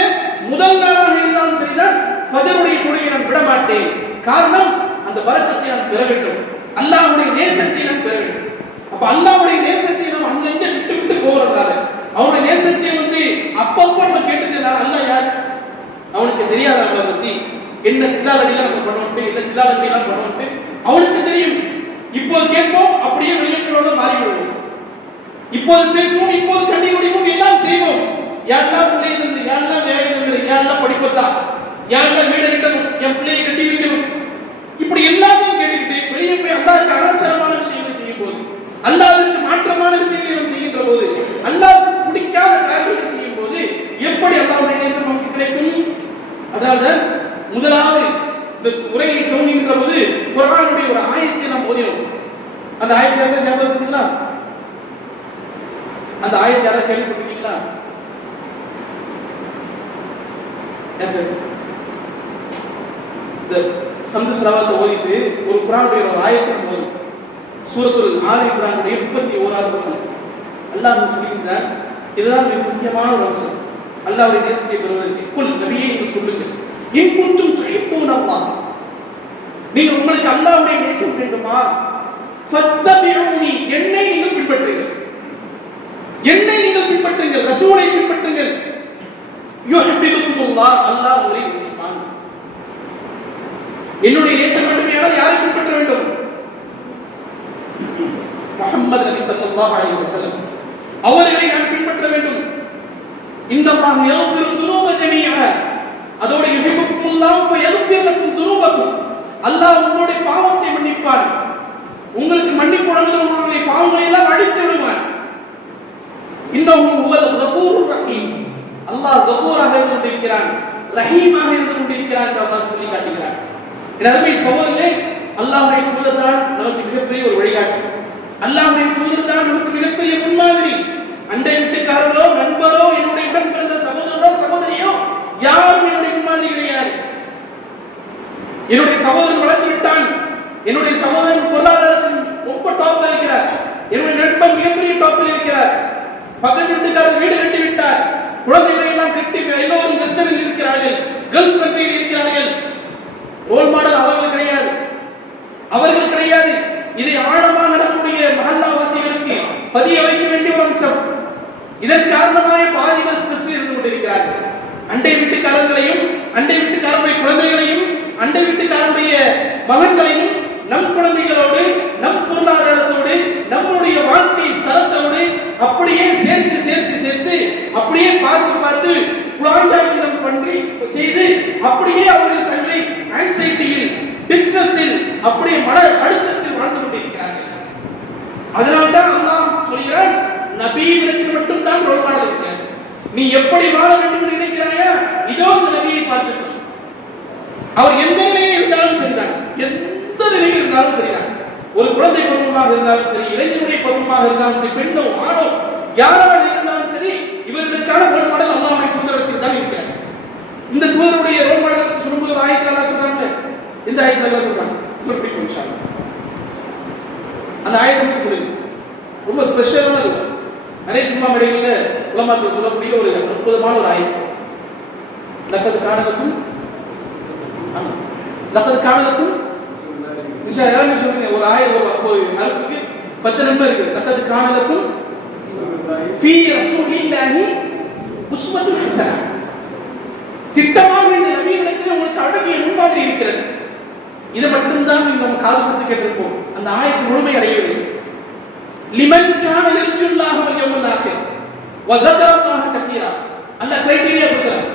முதல் நாளாக இருந்தாலும் சரிதான், ஃபஜருடைய குடியை நான் விட மாட்டேன். காரணம் அந்த பரக்கத்தை நான் பெற வேண்டும், அல்லாஹ்வுடைய நேசத்தை நான் பெற வேண்டும். அப்ப அல்லாஹ்வுடைய நேசத்தை நாம் அங்கங்க விட்டு விட்டு போறதால அவருடைய நேசத்தை வந்து அப்பப்போ நம்ம கேட்டுக்கிறதால அல்லாஹ் யார் அவனுக்கு தெரியாத அவரை பத்தி என்ன திலாலடிலாம் நம்ம பண்ணுவோம், என்ன திலாலடிலாம் பண்ணுவோம் அவனுக்கு தெரியும். இப்போது கேட்போம், அப்படியே வெளியேற்றோட மாறிவிடுவோம். இப்போது பேசுவோம், இப்போது கண்ணீர் குடிப்போம், எல்லாம் செய்வோம். யாரெல்லாம் பிள்ளை தந்து, யாரெல்லாம் வேலை தந்து, யாரெல்லாம் படிப்பதா, யாரெல்லாம் வீடு கட்டணும், என் பிள்ளையை கட்டி வைக்கணும், இப்படி எல்லாத்தையும் கேட்டுக்கிட்டு வெளியே போய் அல்லாஹ்வுக்கு அனாச்சாரமான விஷயங்கள் செய்யும் போது, அல்லாஹ்வுக்கு மாற்றமான விஷயங்களை செய்கின்ற போது, அல்லாஹ்வுக்கு பிடிக்காத காரியங்களை செய்யும் போது எப்படி அல்லாஹ்வுடைய நேசம் நமக்கு கிடைக்கும்? அதாவது முதலாவது இந்த உரையை துவங்குகின்ற போது குர்ஆனுடைய ஒரு ஆயத்தை நாம் ஓதினோம். அந்த ஆயத்தை யாராவது ஞாபகம் இருக்குங்களா? அந்த ஆயத்தை யாராவது கேள்விப்பட்டிருக்கீங்களா? அந்த சலவாத்தை ஓதிட்டு ஒரு குர்ஆனுடைய ஒரு ஆயத்தை ஓதும். சூரத்துல் ஆல் இம்ரானுடைய 31வது வசனம் அல்லாஹ் சொல்லுகிறார். இதுதான் மிக முக்கியமான ஒரு அம்சம் அல்லாஹ்வுடைய நேசத்தை பெறுவதற்கு. குல் நபியே நீங்கள் சொல்லுங்கள், இன் குன்தும் துஹிப்பூன அல்லாஹ், நீங்கள் உங்களுக்கு அல்லாஹ்வுடைய நேசம் வேண்டுமா, ஃபத்தபிஊனி, என்னை நீங்கள் பின்பற்றுங்கள், என்னை நீங்கள் பின்பற்றுங்கள், ரசூலை பின்பற்றுங்கள். யுஹிப்புக்குமுல்லாஹ், அல்லாஹ் உங்களை நேசிப்பான். என்னுடைய நேசம் வேண்டுமானால் யாரை பின்பற்ற வேண்டும்? முஹம்மது நபி ஸல்லல்லாஹு அலைஹி வஸல்லம் அவர்களை நான் பின்பற்ற வேண்டும். இன்னல்லாஹ் யக்ஃபிரு துனூப ஜமீஆ, அதோட யுஹிப்புக்குமுல்லாஹ் ஃபயக்ஃபிர் லக்கும் துனூபக்கும், அல்லாஹ் உங்களுடைய பாவத்தை மன்னிப்பான், உங்களுக்கு மன்னிப்பு வழங்குகிற உங்களுடைய பாவங்களை எல்லாம் அழித்து விடுவான். இன்னஹு ஹுவல் கஃபூருர் ரஹீம், அல்லாஹ் கஃபூராக இருந்து கொண்டிருக்கிறான், ரஹீமாக இருந்து கொண்டிருக்கிறான் என்று அல்லாஹ் சொல்லி காட்டுகிறார். எனவே சகோதரர்களே, அல்லாஹ்வுடைய தூதர் தான் நமக்கு மிகப்பெரிய ஒரு வழிகாட்டி, அல்லாஹ்வுடைய தூதர் தான் நமக்கு மிகப்பெரிய முன்மாதிரி. அண்டை வீட்டுக்காரரோ நண்பரோ என்னுடைய உடன் பிறந்த சகோதரரோ சகோதரியோ யாரும் என்னுடைய முன்மாதிரி கிடையாது. என்னுடைய சகோதரன் வளர்ந்து விட்டான், என்னுடைய சகோதரன் பொருளாதாரத்தில் ரொம்ப டாப்ல இருக்கிறார், என்னுடைய நண்பன் மிகப்பெரிய டாப்பில் இருக்கிறார், பக்கத்து வீட்டுக்காரர் வீடு கட்டி விட்டார், குழந்தைகளை எல்லாம் கட்டி எல்லோரும் வெஸ்டர்னில் இருக்கிறார்கள், கல்ஃப் கண்ட்ரியில் இருக்கிறார்கள். ரோல் மாடல் அவர்கள் கிடையாது, அவர்கள் கிடையாது. இதை ஆழமாக நடக்கூடிய மஹல்லாவாசிகளுக்கு பதிய வைக்க வேண்டிய ஒரு அம்சம். இதன் காரணமாக பாதி ஸ்ட்ரெஸ் இருந்து கொண்டிருக்கிறார்கள். அண்டை வீட்டுக்காரர்களையும், அண்டை வீட்டுக்காரருடைய குழந்தைகளையும், அண்டை வீட்டுக்காரருடைய மகன்களையும் நம் குழந்தைகளோடு, நம் பொருளாதாரத்தோடு, நம்முடைய வாழ்க்கை ஸ்தலத்தோடு அப்படியே சேர்த்து சேர்த்து சேர்த்து அப்படியே பார்த்து பார்த்து குழந்தைகளிடம் பண்ணி செய்து அப்படியே அவர்கள் தங்களை ஆன்சைட்டியில், டிஸ்ட்ரெஸ்ஸில், அப்படியே மன அழுத்தத்தில் வாழ்ந்து கொண்டிருக்கிறார்கள். அதனால்தான் அல்லாஹ் சொல்கிறான், நபியிடத்தில் மட்டும் தான் ரோல் மாடல் இருக்கிறது. நீ எப்படி வாழ வேண்டும் என்று நினைக்கிறாயா, இதோ இந்த நபியை பார்த்துக்கொள். அவர் எந்த நிலையில் இருந்தாலும் சரிதான், எந்த நிலையில் இருந்தாலும் சரிதான், ஒரு குழந்தை பருவமாக இருந்தாலும் சரி, இளைஞருடைய பருவமாக இருந்தாலும் சரி, பெண்ணோ ஆணோ யாராக இருந்தாலும் சரி, இவர்களுக்கான ரோல் மாடல் அல்லாஹ்வுடைய தூதரத்தில் தான் இருக்கிறார். இந்த தூதருடைய ரோல் மாடல் சொல்லும்போது ஒரு ஆயத்தை அல்லாஹ் சொல்றாங்க. இந்த ஆயத்தை அல்லாஹ் சொல்றாங்க, பிடிக்கும் இன்ஷா அல்லாஹ். அந்த ஆயத்தை சொல்லுங்க, ரொம்ப ஸ்பெஷலான ஒரு நிறைய ஜும்மா மேடைகளில் உலமாக்கள் சொல்லக்கூடிய ஒரு அற்புதமான ஒரு ஆயத்து. லக்கத் கானலக்கும் எல்லாமே சொல்லுங்க. ஒரு ஒரு அறுப்புக்கு 10 நம்பர் இருக்கு. லக்கத் கானலக்கும் ஃபீ ரசூலில்லாஹி உஸ்வத்துன் ஹஸனா. திட்டமாக இந்த நபியிடத்தில் உங்களுக்கு அழகிய முன்மாதிரி இருக்கிறது. இதை மட்டும்தான் நம்ம காது கொடுத்து கேட்டிருப்போம். அந்த ஆயத்து முழுமை அடையவில்லை. லிமன் கான யர்ஜுல்லாஹ வல் யௌமல் ஆகிர் வ ஸக்கரல்லாஹ கதீரா. அல்லாஹ் கிரைட்டீரியா கொடுக்கிறார்.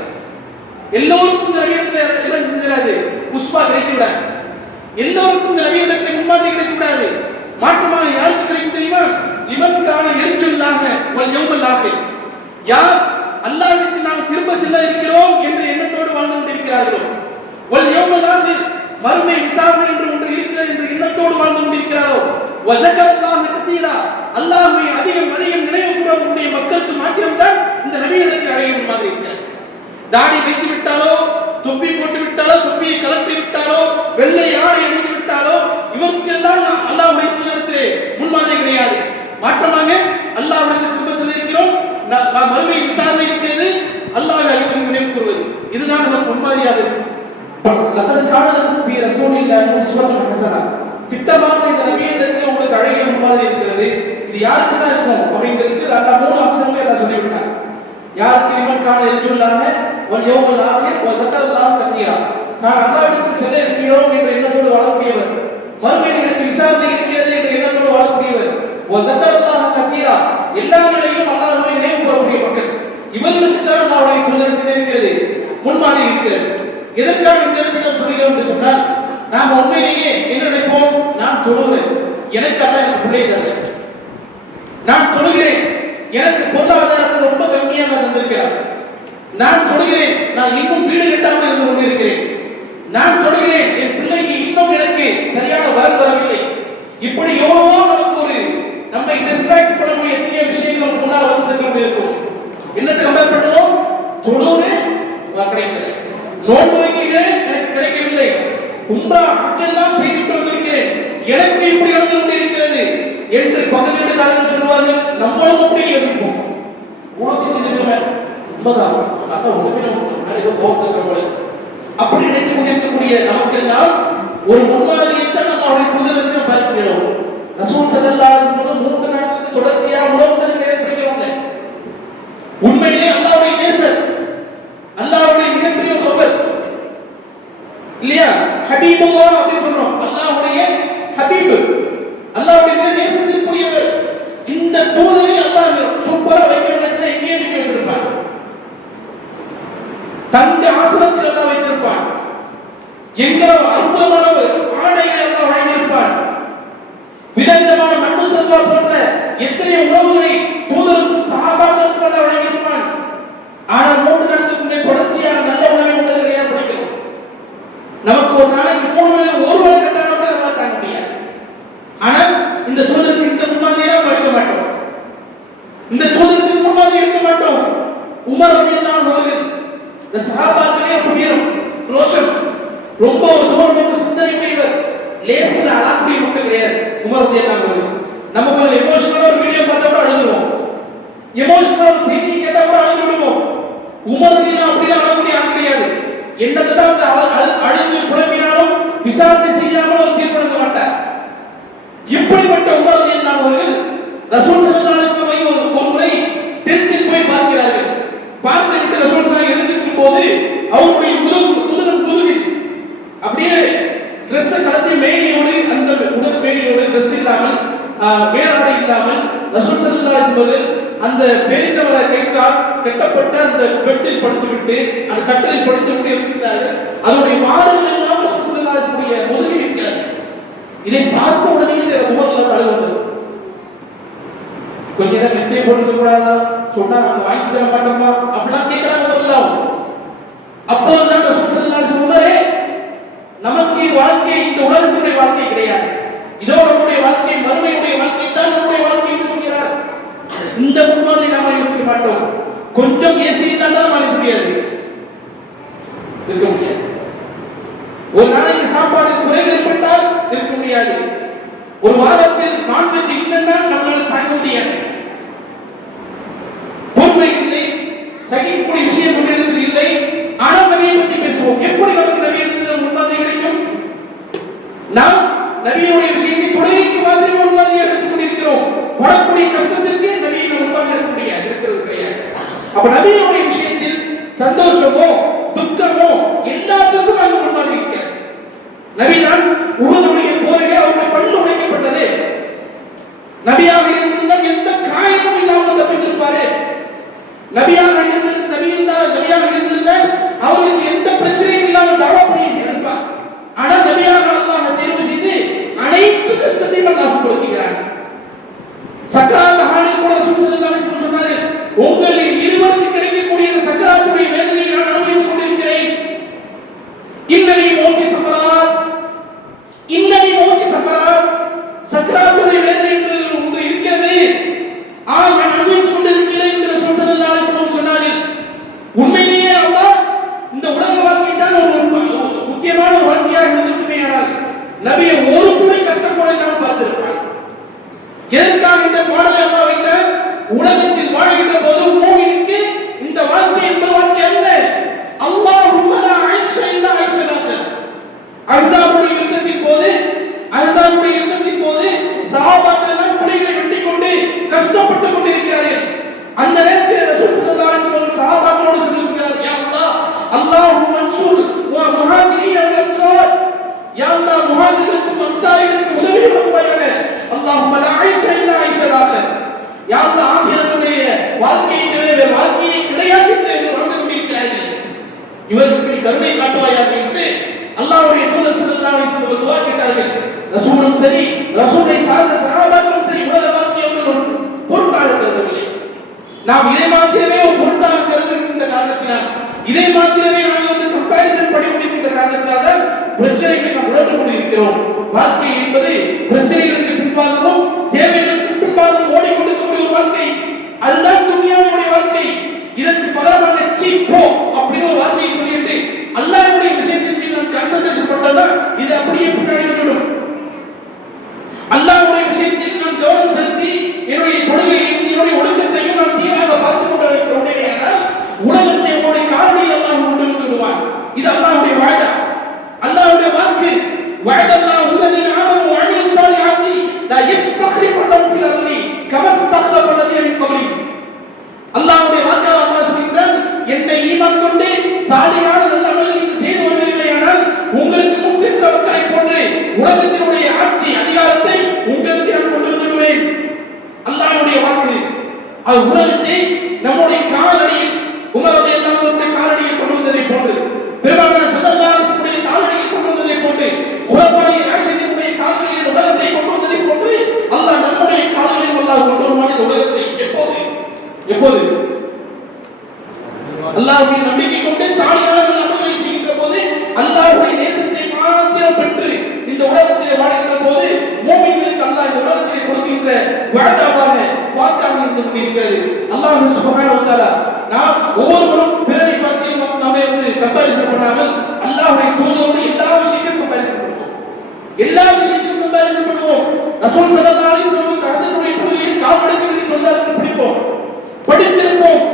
எல்லோருக்கும் இந்த நபியிடத்தில் எல்லாம் செஞ்சிராது, உஸ்வா கிடைக்க விடாது. எல்லோருக்கும் இந்த நபியிடத்தில் முன்மாதிரி கிடைக்க விடாது. மாற்றமாக யாருக்கு கிடைக்கும் தெரியுமா? லிமன் கான யர்ஜுல்லாஹ வல் யௌமல் ஆகிர். யார் அல்லாஹ்விற்கு நாம் திரும்ப செல்ல இருக்கிறோம் என்ற எண்ணத்தோடு வாழ்ந்து கொண்டிருக்கிறார்களோ, வல் யௌமல் ஆகிர் மறுமை விசாரணை என்று ஒன்று இருக்கிறது என்ற எண்ணத்தோடு வாழ்ந்து கொண்டிருக்கிறாரோ, வ ஸக்கரல்லாஹ கதீரா அல்லாஹ்வை அதிகம் அதிகம் நினைவு கூறக்கூடிய மக்களுக்கு மாத்திரம்தான் இந்த நபியிடத்தில் அடைய மாதிரி இருக்கிறது. தாடி வைத்து விட்டாலோ, தொப்பி போட்டு விட்டாலோ, தொப்பியை கலட்டி விட்டாலோ, வெள்ளை ஆடை அணிந்து விட்டாலோ, இவருக்கெல்லாம் அல்லாஹ்வுடைய தூதரத்திலே முன்மாதிரி கிடையாது. மாற்றமாக அல்லாஹ்விற்கு திரும்ப சொல்ல இருக்கிறோம், மறுமை விசாரணை இருக்கிறது, அல்லாஹ்வை அதிகம் நினைவு கூறுவது, இதுதான் நமக்கு முன்மாதிரியாக இருக்கும். லக்கத் கான லக்கும் ஃபீ ரசூலில்லாஹி உஸ்வத்துன் ஹஸனா. திட்டமாக இந்த நபியிடத்தில் உங்களுக்கு அழகிய முன்மாதிரி இருக்கிறது. இது யாருக்கு தான் இருக்கும் அப்படிங்கிறதுக்கு அல்லாஹ் 3 அம்சங்களை எல்லாம் சொல்லிவிட்டார். யாருக்கு லிமன் கான யர்ஜுல்லாஹ வல் யௌமல் ஆகிர் வ ஸக்கரல்லாஹ கதீரா. நான் அல்லாஹ்விற்கு செல்ல இருக்கிறோம் என்ற எண்ணத்தோடு வாழக்கூடியவர், மறுமையில் எனக்கு விசாரணை இருக்கிறது என்ற எண்ணத்தோடு வாழக்கூடியவர், வ ஸக்கரல்லாஹ கதீரா எல்லா நிலையிலும் அல்லாஹ்வை நினைவு கூறக்கூடிய மக்கள், இவர்களுக்கு தான் அல்லாஹ்வுடைய தூதரத்தில் இருக்கிறது முன்மாதிரி இருக்கிறது. எதற்காக இந்த இடத்தில் சொல்கிறோம் என்று சொன்னால், நாம் உண்மையிலேயே என்ன நினைப்போம்? நான் தொழுகிறேன், எனக்கு அல்லாஹ் எனக்கு பிள்ளை தரல. நான் தொழுகிறேன், எனக்கு பொருளாதாரத்தில் ரொம்ப கம்மியாக தந்திருக்கிறார். நான் தொழுகிறேன், நான் இன்னும் வீடு கட்டாமல் இருந்து கொண்டிருக்கிறேன். நான் தொழுகிறேன், என் பிள்ளைக்கு இன்னும் எனக்கு சரியான வரவு வரவில்லை. இப்படி எவ்வளவோ நமக்கு ஒரு நம்மை டிஸ்ட்ராக்ட் பண்ணக்கூடிய எத்தனையோ விஷயங்கள் முன்னால் வந்து சென்று கொண்டிருக்கும். என்னத்தை கம்பேர் பண்ணுவோம்? தொழுகிறேன் கிடைக்கல, நோன்பு வைக்கிறேன் எனக்கு கிடைக்கவில்லை, உம்ரா ஹஜ்ஜெல்லாம் செய்துட்டு வந்திருக்கிறேன், எனக்கு இப்படி நடந்து கொண்டிருக்கிறது என்று பக்கத்து வீட்டுக்காரர்கள் சொல்வார்கள். நம்மளும் அப்படியே யோசிப்போம். அப்படி நினைத்துக் கொண்டிருக்கக்கூடிய நமக்கெல்லாம் ஒரு முன்மாதிரியைத்தான் நம்ம அவருடைய தூதரத்தில் பார்க்கிறோம். ரசூல் ஸல்லல்லாஹு அலைஹி வஸல்லம் 3 நாட்களுக்கு தொடர்ச்சியாக உணவு பிடிக்கிறவங்க. உண்மையிலே அல்லாஹ்வுடைய நேசர், அல்லாஹ்வுடைய மிகப்பெரிய கபர் இல்லையா? ஹபீபுல்லாஹ் அப்படின்னு சொல்றோம். அல்லாஹ்வுடைய ஹபீப், அல்லாஹ்வுடைய நேசத்திற்குரியவர். இந்த தூதரை அல்லாஹ் சூப்பரா வைக்க நினைச்சா எங்கேயே வச்சிருப்பான். தங்க ஆசனத்தில் அல்லாஹ் வைத்திருப்பான். எங்கோ அற்புதமான ஆடைகளை அல்லாஹ் வழங்கியிருப்பான். விதவிதமான மண்ணு செல்வா போன்ற எத்தனை உணவுகளை தூதருக்கும் சஹாபாக்களுக்கும் அல்லாஹ் வழங்கியிருப்பான். ஆனால் 3 நாட்களுக்கு முன்னே தொடர்ச்சியாக நல்ல உணவை உண்டது கிடையாது. படிக்கிறோம், நமக்கு ஒரு நாளைக்கு 3 வேளை ஒரு வேளை கட்டாலும் கூட நம்மளால தாங்க முடியாது. ஆனால் இந்த தூதருக்கு இந்த முன்மாதிரியாக எடுக்க மாட்டோம். இந்த தூதருக்கு முன்மாதிரி எடுக்க மாட்டோம். உமர் ரலியல்லாஹு அன்ஹு அவர்கள் இந்த சஹாபாக்களே வீரம், ரோஷம், ரொம்ப ஒரு தூரம் சிந்தனை உடையவர், லேசில் அழக்கூடிய மக்கள் கிடையாது உமர் ரலியல்லாஹு அன்ஹு அவர்கள். நம்ம கொஞ்சம் எமோஷனலா ஒரு வீடியோ பார்த்தா கூட அழுதுருவோம், எமோஷனலா ஒரு செய்தி கேட்டா கூட அழுது விடுவோம். உமர் ரலியல்லாஹு அப்படிலாம் அழக்கூடிய ஆள் கிடையாது. என்னதான் அழுது புலம்பினாலும் விசாரணை செய்யாமல் ஒரு தீர்ப்பெடுக்க மாட்டார். இப்படிப்பட்ட உமர் ரலியல்லாஹு அன்ஹு அவர்கள் ரசூல் ஸல்லல்லாஹு அலைஹி வஸல்லம் ஒரு முறை தெற்கில் போய் பார்க்கிறார்கள். பார்த்துவிட்டு ரசூல் ஸல்லல்லாஹு அலைஹி வஸல்லம் போது அவருடைய முதுகில் அப்படியே டிரெஸ் கலத்தி மேனியோடு, அந்த உடல் மேனியோடு டிரெஸ் இல்லாமல் மேலாடை இல்லாமல் ரசூல் ஸல்லல்லாஹு அலைஹி வஸல்லம் அந்த பேரித்தவரை கைத்தால் கட்டப்பட்ட அந்த பெட்டில் படுத்துவிட்டு அந்த கட்டலில் படுத்துவிட்டு இருக்கிறார்கள். அதனுடைய மாறுகள் எல்லாம் ரசூல் ஸல்லல்லாஹு அலைஹி வஸல்லம் முதுகில் இருக்கிறார். இதை பார்த்த உடனே உமர்ல அழுது வந்தது. கொஞ்ச நேரம் நெத்தியை போட்டுக்க கூடாதா, சொன்னா நாங்க வாங்கி தர மாட்டோமா அப்படிலாம் கேட்கிறாங்க. அப்போதுதான் ரசூல் ஸல்லல்லாஹு அலைஹி வஸல்லம் நமக்கு வாழ்க்கை இந்த உலகத்துடைய வாழ்க்கை கிடையாது. இதோ நம்முடைய வாழ்க்கை மறுமையுடைய வாழ்க்கை தான் நம்முடைய வாழ்க்கை என்று சொல்கிறார். இந்த முன்மாதிரி நாம யோசிக்க மாட்டோம். கொஞ்சம் ஏசி இருந்தாலும் நம்ம யோசிக்க முடியாது, இருக்க முடியாது. ஒரு நாளைக்கு சாப்பாடு குறைவு ஏற்பட்டால் இருக்க முடியாது. ஒரு வாரத்தில் நான்வெஜ் இல்லைன்னா நம்மளால தாங்க முடியாது. பொறுமை இல்லை, சகிக்கக்கூடிய விஷயம் நம்மிடத்தில் இல்லை. ஆனால் நபியை பற்றி பேசுவோம். எப்படி நமக்கு நபியிடத்தில் முன்மாதிரி கிடைக்கும்? நாம் நபியுடைய விஷயத்தை தொழிலுக்கு மாதிரி முன்மாதிரியாக எடுத்துக் கொண்டிருக்கிறோம். படக்கூடிய கஷ்டத்திற்கு நபியை முன்மாதிரி எடுக்க முடியாது, இருக்கிறது கிடையாது. அப்ப நபியுடைய விஷயத்தில் சந்தோஷமோ துக்கமோ எல்லாத்துக்கும் நாங்கள் முன்மாதிரி இருக்கிறோம். நபிதான் உஹதுடைய போரிலே அவருடைய பல்லு உடைக்கப்பட்டது. நபியாக இருந்திருந்தால் எந்த காயமும் இல்லாமல் தப்பித்திருப்பாரு. நபியாக இருந்திருந்தால் அவருக்கு எந்த பிரச்சனையும் இல்லாமல் தாவா பண்ணி செய்திருப்பார். ஆனால் நபியாக அல்லாஹ் தேர்வு செய்து அனைத்து கஷ்டத்தையும் அல்லாஹ் கொடுக்கிறார். சக்கராத் ஹாலில் கூட சொன்னார்கள், உங்களில் இருவருக்கு கிடைக்கக்கூடிய சக்கராத்துடைய வேதனையை நான் அனுபவித்துக் கொண்டிருக்கிறேன். இன்னலி மௌத்தி சக்கராத், இன்னலி மௌத்தி சக்கராத், சக்கராத்துடைய வேதனை என்பது ஒன்று இருக்கிறது. நான் அனுபவித்துக் கொண்டிருக்கிறேன் என்று ரசூல் ஸல்லல்லாஹு அலைஹி வஸல்லம் சொன்னார்கள். உண்மையிலேயே அல்லாஹ் இந்த உலக வாழ்க்கை தான் ஒரு முக்கியமான வாழ்க்கையாக இருந்திருக்குமேயானால் நபியை ஒரு துளி கஷ்டம் கூட நாம் பார்த்திருப்பார். எதற்காக இந்த பாடலை அல்லாஹ் வைத்தார்? உலகத்தில் வாழ்கின்ற போது மூமினுக்கு இந்த வாழ்க்கை என்பது வாழ்க்கை அல்ல. அல்லாஹும்ம லா ஐஷ இல்லா ஐஷலாக. அஹ்ஸாபுடைய யுத்தத்தின் போது சஹாபாக்கள் எல்லாம் குடிகளை வெட்டிக் கொண்டு கஷ்டப்பட்டுக் கொண்டிருக்கிறார்கள். அந்த நேரத்தில் ரசூல் ஸல்லல்லாஹு அலைஹி வஸல்லம் சஹாபாக்களோடு சொல்லியிருக்கிறார், யா அல்லாஹ், அல்லாஹும்ம அன்சுர் வ முஹாஜிரீன வல் அன்சார். யா அல்லாஹ், முஹாஜிர்களுக்கும் அன்சாரிகளுக்கும் உதவி செய்வாயாக. அல்லாஹும்ம லா ஐஷ இல்லா ஐஷலாக. யா அல்லாஹ், ஆகிரத்துடைய வாழ்க்கையை தவிர வேறு வாழ்க்கையே கிடையாது என்று வாழ்ந்து கொண்டிருக்கிறார்கள். இவர்களுக்கு கருணை காட்டுவாயாக என்று அல்லாஹ்வுடைய தூதர் ஸல்லல்லாஹு அலைஹி வஸல்லம் துஆ கேட்டார்கள். ரசூலும் சரி, ரசூலை சார்ந்த சஹாபாக்களும் சரி, உலக வாழ்க்கையை அவர்கள் பொருட்டாக கருதவில்லை. நாம் இதை மாத்திரமே ஒரு பொருட்டாக கருதுகின்ற காரணத்தினால், இதை மாத்திரமே நாங்கள் கம்பேரிசன் பண்ணி கொண்டிருக்கின்ற காரணத்தினால பிரச்சனைகளை நாம் உணர்ந்து கொண்டிருக்கிறோம். வாழ்க்கை என்பது பிரச்சனைகளுக்கு பின்பாகவும் தேவைகளுக்கு பின்பாகவும் ஓடிக்கொண்டிருக்கக்கூடிய ஒரு வாழ்க்கை. அதுதான் துன்யாவுடைய வாழ்க்கை. இதற்கு பகரமாக சீப்போ அப்படின்னு ஒரு வார்த்தையை சொல்லிட்டு அல்லாஹ்வுடைய விஷயத்தின் மீது நாம் கான்சன்ட்ரேஷன் பண்ணோம்னா இது அப்படியே பின்னாடி விடும். அல்லாஹ்வுடைய விஷயத்தில் நான் கவனம் செலுத்தி என்னுடைய கொள்கையையும் என்னுடைய ஒழுக்கத்தையும் நான் சீராக பார்த்துக் கொண்டிருக்கிறேன். உலகத்தை உங்களுடைய காலடியில் அல்லாஹ் கொண்டு வந்து விடுவான். இது அல்லாஹ்வுடைய வாய்தா, அல்லாஹ்வுடைய வாக்கு. வஅதல்லாஹு அல்லதீன ஆமனு வ அமிலு ஸாலிஹாத்தி லா யஸ்தக்லிஃபன்னஹும் ஃபில் அர்தி கமா ஸ்தக்லஃப அல்லதீன மின் கப்லிஹிம். அல்லாஹ்வுடைய வாக்காக அல்லாஹ் சொல்கிறான், என்னை ஈமான் கொண்டு சாலிஹான நல்ல அமல்களை செய்து வருவீர்களானால் உங்களுக்கு முன் சென்ற மக்களை போன்று உலகத்தினுடைய ஆட்சி அதிகாரத்தை உங்களுக்கு நான் கொண்டு வந்து விடுவேன். அல்லாஹ்வுடைய வாக்கு. அது உலகத்தை நம்முடைய காலடியில் உமர் ரலியல்லாஹு அன்ஹு காலடியில் கொண்டு வந்ததை போன்று, பெருமானார் ஸல்லல்லாஹு அலைஹி வஸல்லம் காலடியில் கொண்டு வந்ததை போன்று, குர்ஆனிய ராஷிதுடைய காலடியில் உலகத்தை கொண்டு வந்ததை போன்று அல்லாஹ் நம்முடைய காலடியில் அல்லாஹ் கொண்டு வருவான் இந்த உலகத்தை. எப்போது அல்லாஹ்வை நம்பிக்கை கொண்டு சாலிஹான அமல்களை செய்கின்ற போது, அல்லாஹ்வுடைய நேசத்தை மாத்திரம் பெற்று இந்த உலகத்திலே வாழ்கின்ற போது மூமின்களுக்கு அல்லாஹ் இந்த உலகத்திலே கொடுக்கின்ற வாதாவாக வாக்காக இருந்து கொண்டிருக்கிறது. அல்லாஹ் சுப்ஹானஹு வ தஆலா நாம் ஒவ்வொருவரும் பிறரை பார்த்து நம்மை கம்பேரிசன் பண்ணாமல் அல்லாஹ்வுடைய தூதரோடு எல்லா விஷயத்தையும் கம்பேரிசன் பண்ணுவோம். எல்லா விஷயத்தையும் கம்பேரிசன் பண்ணுவோம். ரசூல் ஸல்லல்லாஹு அலைஹி வஸல்லம் தஹஜ்ஜுடைய தொழுகையில் கால் மடக்கி தொழுதார்கள் பிடிப்போம், படித்திருப்போம்.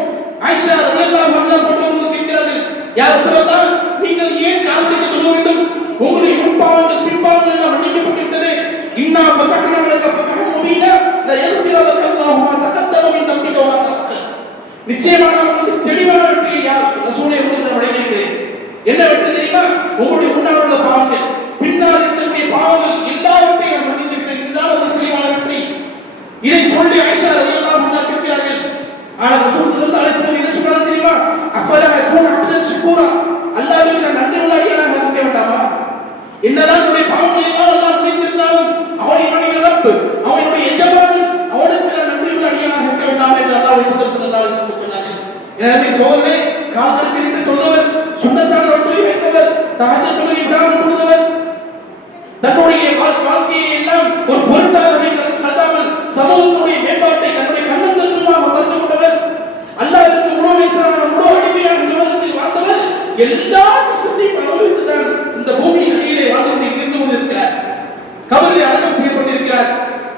ஆயிஷா ரலியல்லாஹு அன்ஹா போன்றவர்கள் கேட்கிறார்கள், யா ரசூலல்லாஹ், நீங்கள் ஏன் கால் மடக்கி தொழ வேண்டும்? உங்களுடைய முன்பாவங்கள் பின்பாவங்கள் எல்லாம் மன்னிக்கப்பட்டு விட்டது. இன்னா ஃபதஹ்னா லக ஃபதஹன் முபீனா லா யக்ஃபிரு லக அல்லாஹு மா தகத்தம மின் தம்பிக வ மா தஅக்கர். நிச்சயமாக உங்களுக்கு தெளிவான வெற்றியை ரசூலே உங்களுக்கு வழங்கியிருக்கிறேன். என்ன வெற்றி தெரியுமா? உங்களுடைய முன்னால் உள்ள பாவங்கள், பின்னால் இருக்கக்கூடிய பாவங்கள் எல்லாவற்றையும் நான் மன்னித்து விட்டேன். இதுதான் ஒரு தெளிவான வெற்றி. இதை சொல்லி ஆயிஷா ரலியல்லாஹு அன்ஹா கேட்கிறார்கள். ஆனால் ரசூல் ஸல்லல்லாஹு அலைஹி வஸல்லம் என்ன சொன்னார்கள் தெரியுமா? அஃபலா யகூனு அப்தன் ஷுக்கூரா, அல்லாஹ்வுக்கு நான் நன்றி உள்ளவனாக இருக்க வேண்டாமா? என்னதான் நம்முடைய பாவங்களை எல்லாம் அல்லாஹ் மன்னித்திருந்தாலும் அவனுடைய ரப்பு, அவனுடைய எஜமான், அவனுக்கு நான் நன்றி உள்ளவனாக இருக்க வேண்டாம் என்று அல்லாஹ்வுடைய தூதர் ஸல்லல்லாஹு அலைஹி வஸல்லம் சொன்னார்கள். எனவே சோதரே, கால்களுக்கு நின்று தொழுதவர், சுன்னத்தான தொழுகை வைத்தவர், தஹஜ்ஜுத் தொழுகை விடாமல் தொழுதவர்,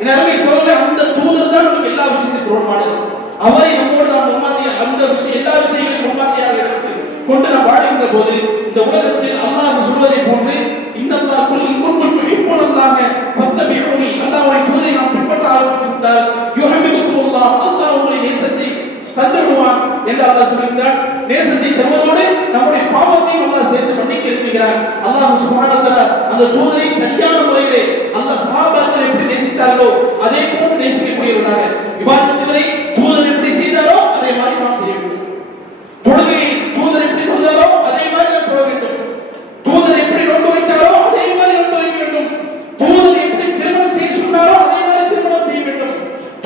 எனவே சொல்ல அந்த தூதர் தான் நமக்கு எல்லா விஷயத்தையும் ரோல் மாடல். அவரை நம்மோடு நாம் முன்மாதிரியாக அந்த விஷயம் எல்லா விஷயங்களையும் முன்மாதிரியாக எடுத்து கொண்டு நாம் வாழ்கின்ற போது இந்த உலகத்தில் அல்லாஹ் சொல்வதை போன்று இன்னல்லாஹுல் இன்குன்தும் துஹிப்பூனல்லாஹ ஃபத்தபிஊனி, அல்லாஹ்வுடைய தூதரை நாம் பின்பற்ற ஆரம்பித்துவிட்டால் யுஹிப்புக்குமுல்லாஹ், அல்லாஹ் உங்களை நேசத்தை தந்து விடுவான் என்று அல்லாஹ் சொல்கிறார். நேசத்தை தருவதோடு நம்முடைய பாவத்தையும் அல்லாஹ் சேர்த்து மன்னிக்க இருக்கிறார். அல்லாஹ் சுப்ஹானஹு வ தஆலா அந்த தூதரை சரியான முறையிலே அல்லாஹ் சஹாபாக்களை எப்படி நேசித்தார்களோ அதே போன்று நேசிக்கக்கூடியவர்களாக இபாதத்துகளை தூதர் எப்படி செய்தாரோ அதே மாதிரி நாம் செய்ய வேண்டும். தொழுகையை தூதர் எப்படி தொழுதாரோ அதே மாதிரி நாம் தொழ வேண்டும். தூதர் எப்படி நோன்பு வைத்தாரோ அதே மாதிரி நோன்பு வைக்க வேண்டும். தூதர் எப்படி திருமணம் செய்ய சொன்னாரோ அதே மாதிரி திருமணம் செய்ய வேண்டும்.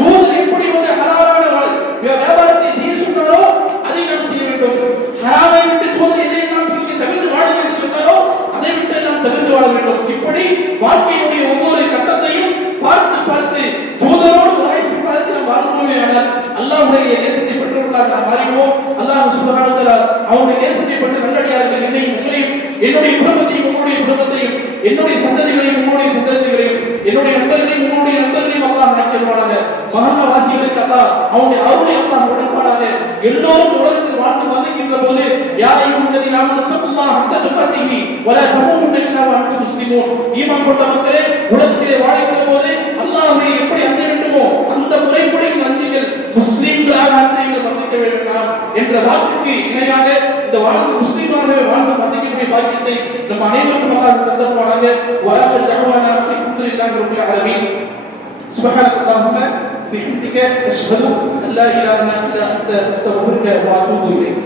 தூதர் எப்படி ஒரு ஹலாலான வியாபாரத்தை செய்ய சொன்னாரோ அதை நாம் செய்ய வேண்டும். ஹராமை விட்டு தூதர் எதை நாம் தவிர்த்து வாழ என்று சொன்னாரோ அதை விட்டு நாம் தவிர்த்து வாழ வேண்டும். இப்படி வாழ்க்கையினுடைய ஒவ்வொரு கட்டத்தையும் பார்த்து பார்த்து தூதரோடு வாய்ஸ் பார்த்து நாம் வாழ்வோமே. ஆனால் அல்லாஹ்வுடைய தேசத்தை பெற்றவர்களாக நாம் மாறிடுவோம். அல்லாஹ் சுப்ஹானஹு வ தஆலா அவருடைய தேசத்தை பெற்ற நல்லடியார்கள் என்னையும் உங்களையும் என்னுடைய குடும்பத்தையும் உங்களுடைய குடும்பத்தையும் என்னுடைய சந்ததிகளையும் உங்களுடைய சந்ததிகளையும் என்னுடைய நண்பர்களையும் உங்களுடைய நண்பர்களையும் அல்லாஹ் ஆக்கிடுவானாக. மஹல்லா வாசிகளுக்கு அல்லாஹ் அவருடைய அருளை அல்லாஹ் உடன்பாடாக எல்லோரும் உலகத்தில் வாழ்ந்து வந்திருக்கின்ற போது யா அய்யுஹல்லதீன ஆமனு தக்குல்லாஹ ஹக்க துகாத்திஹி வலா தமூதுன்ன இல்லா வ அன்தும் முஸ்லிமூன். ஈமான் கொண்ட மக்களே, உலகத்திலே வாழ்கின்ற போது அல்லாஹ்வை எப்படி அஞ்ச வேண்டுமோ அந்த முறைப்படி அஞ்சுங்கள், முஸ்லிம்களாக நீங்கள் வந்திருக்க வேண்டாம் என்ற வாக்குக்கு இணையாக இந்த வாழ்க்கை முஸ்லிமாகவே வாழ்ந்து வந்திருக்கக்கூடிய பாக்கியத்தை நம் அனைவருக்கும் அல்லாஹ் தந்தருவானாக. வஆஹிரு தஅவானா அல்ஹம்துலில்லாஹி ரப்பில் ஆலமீன். சுப்ஹானக அல்லாஹும்ம பிஹம்திக அஷ்ஹது அன் லா இலாஹா இல்லா அன்த அஸ்தக்ஃபிருக வ அத்தூபு இலைக்.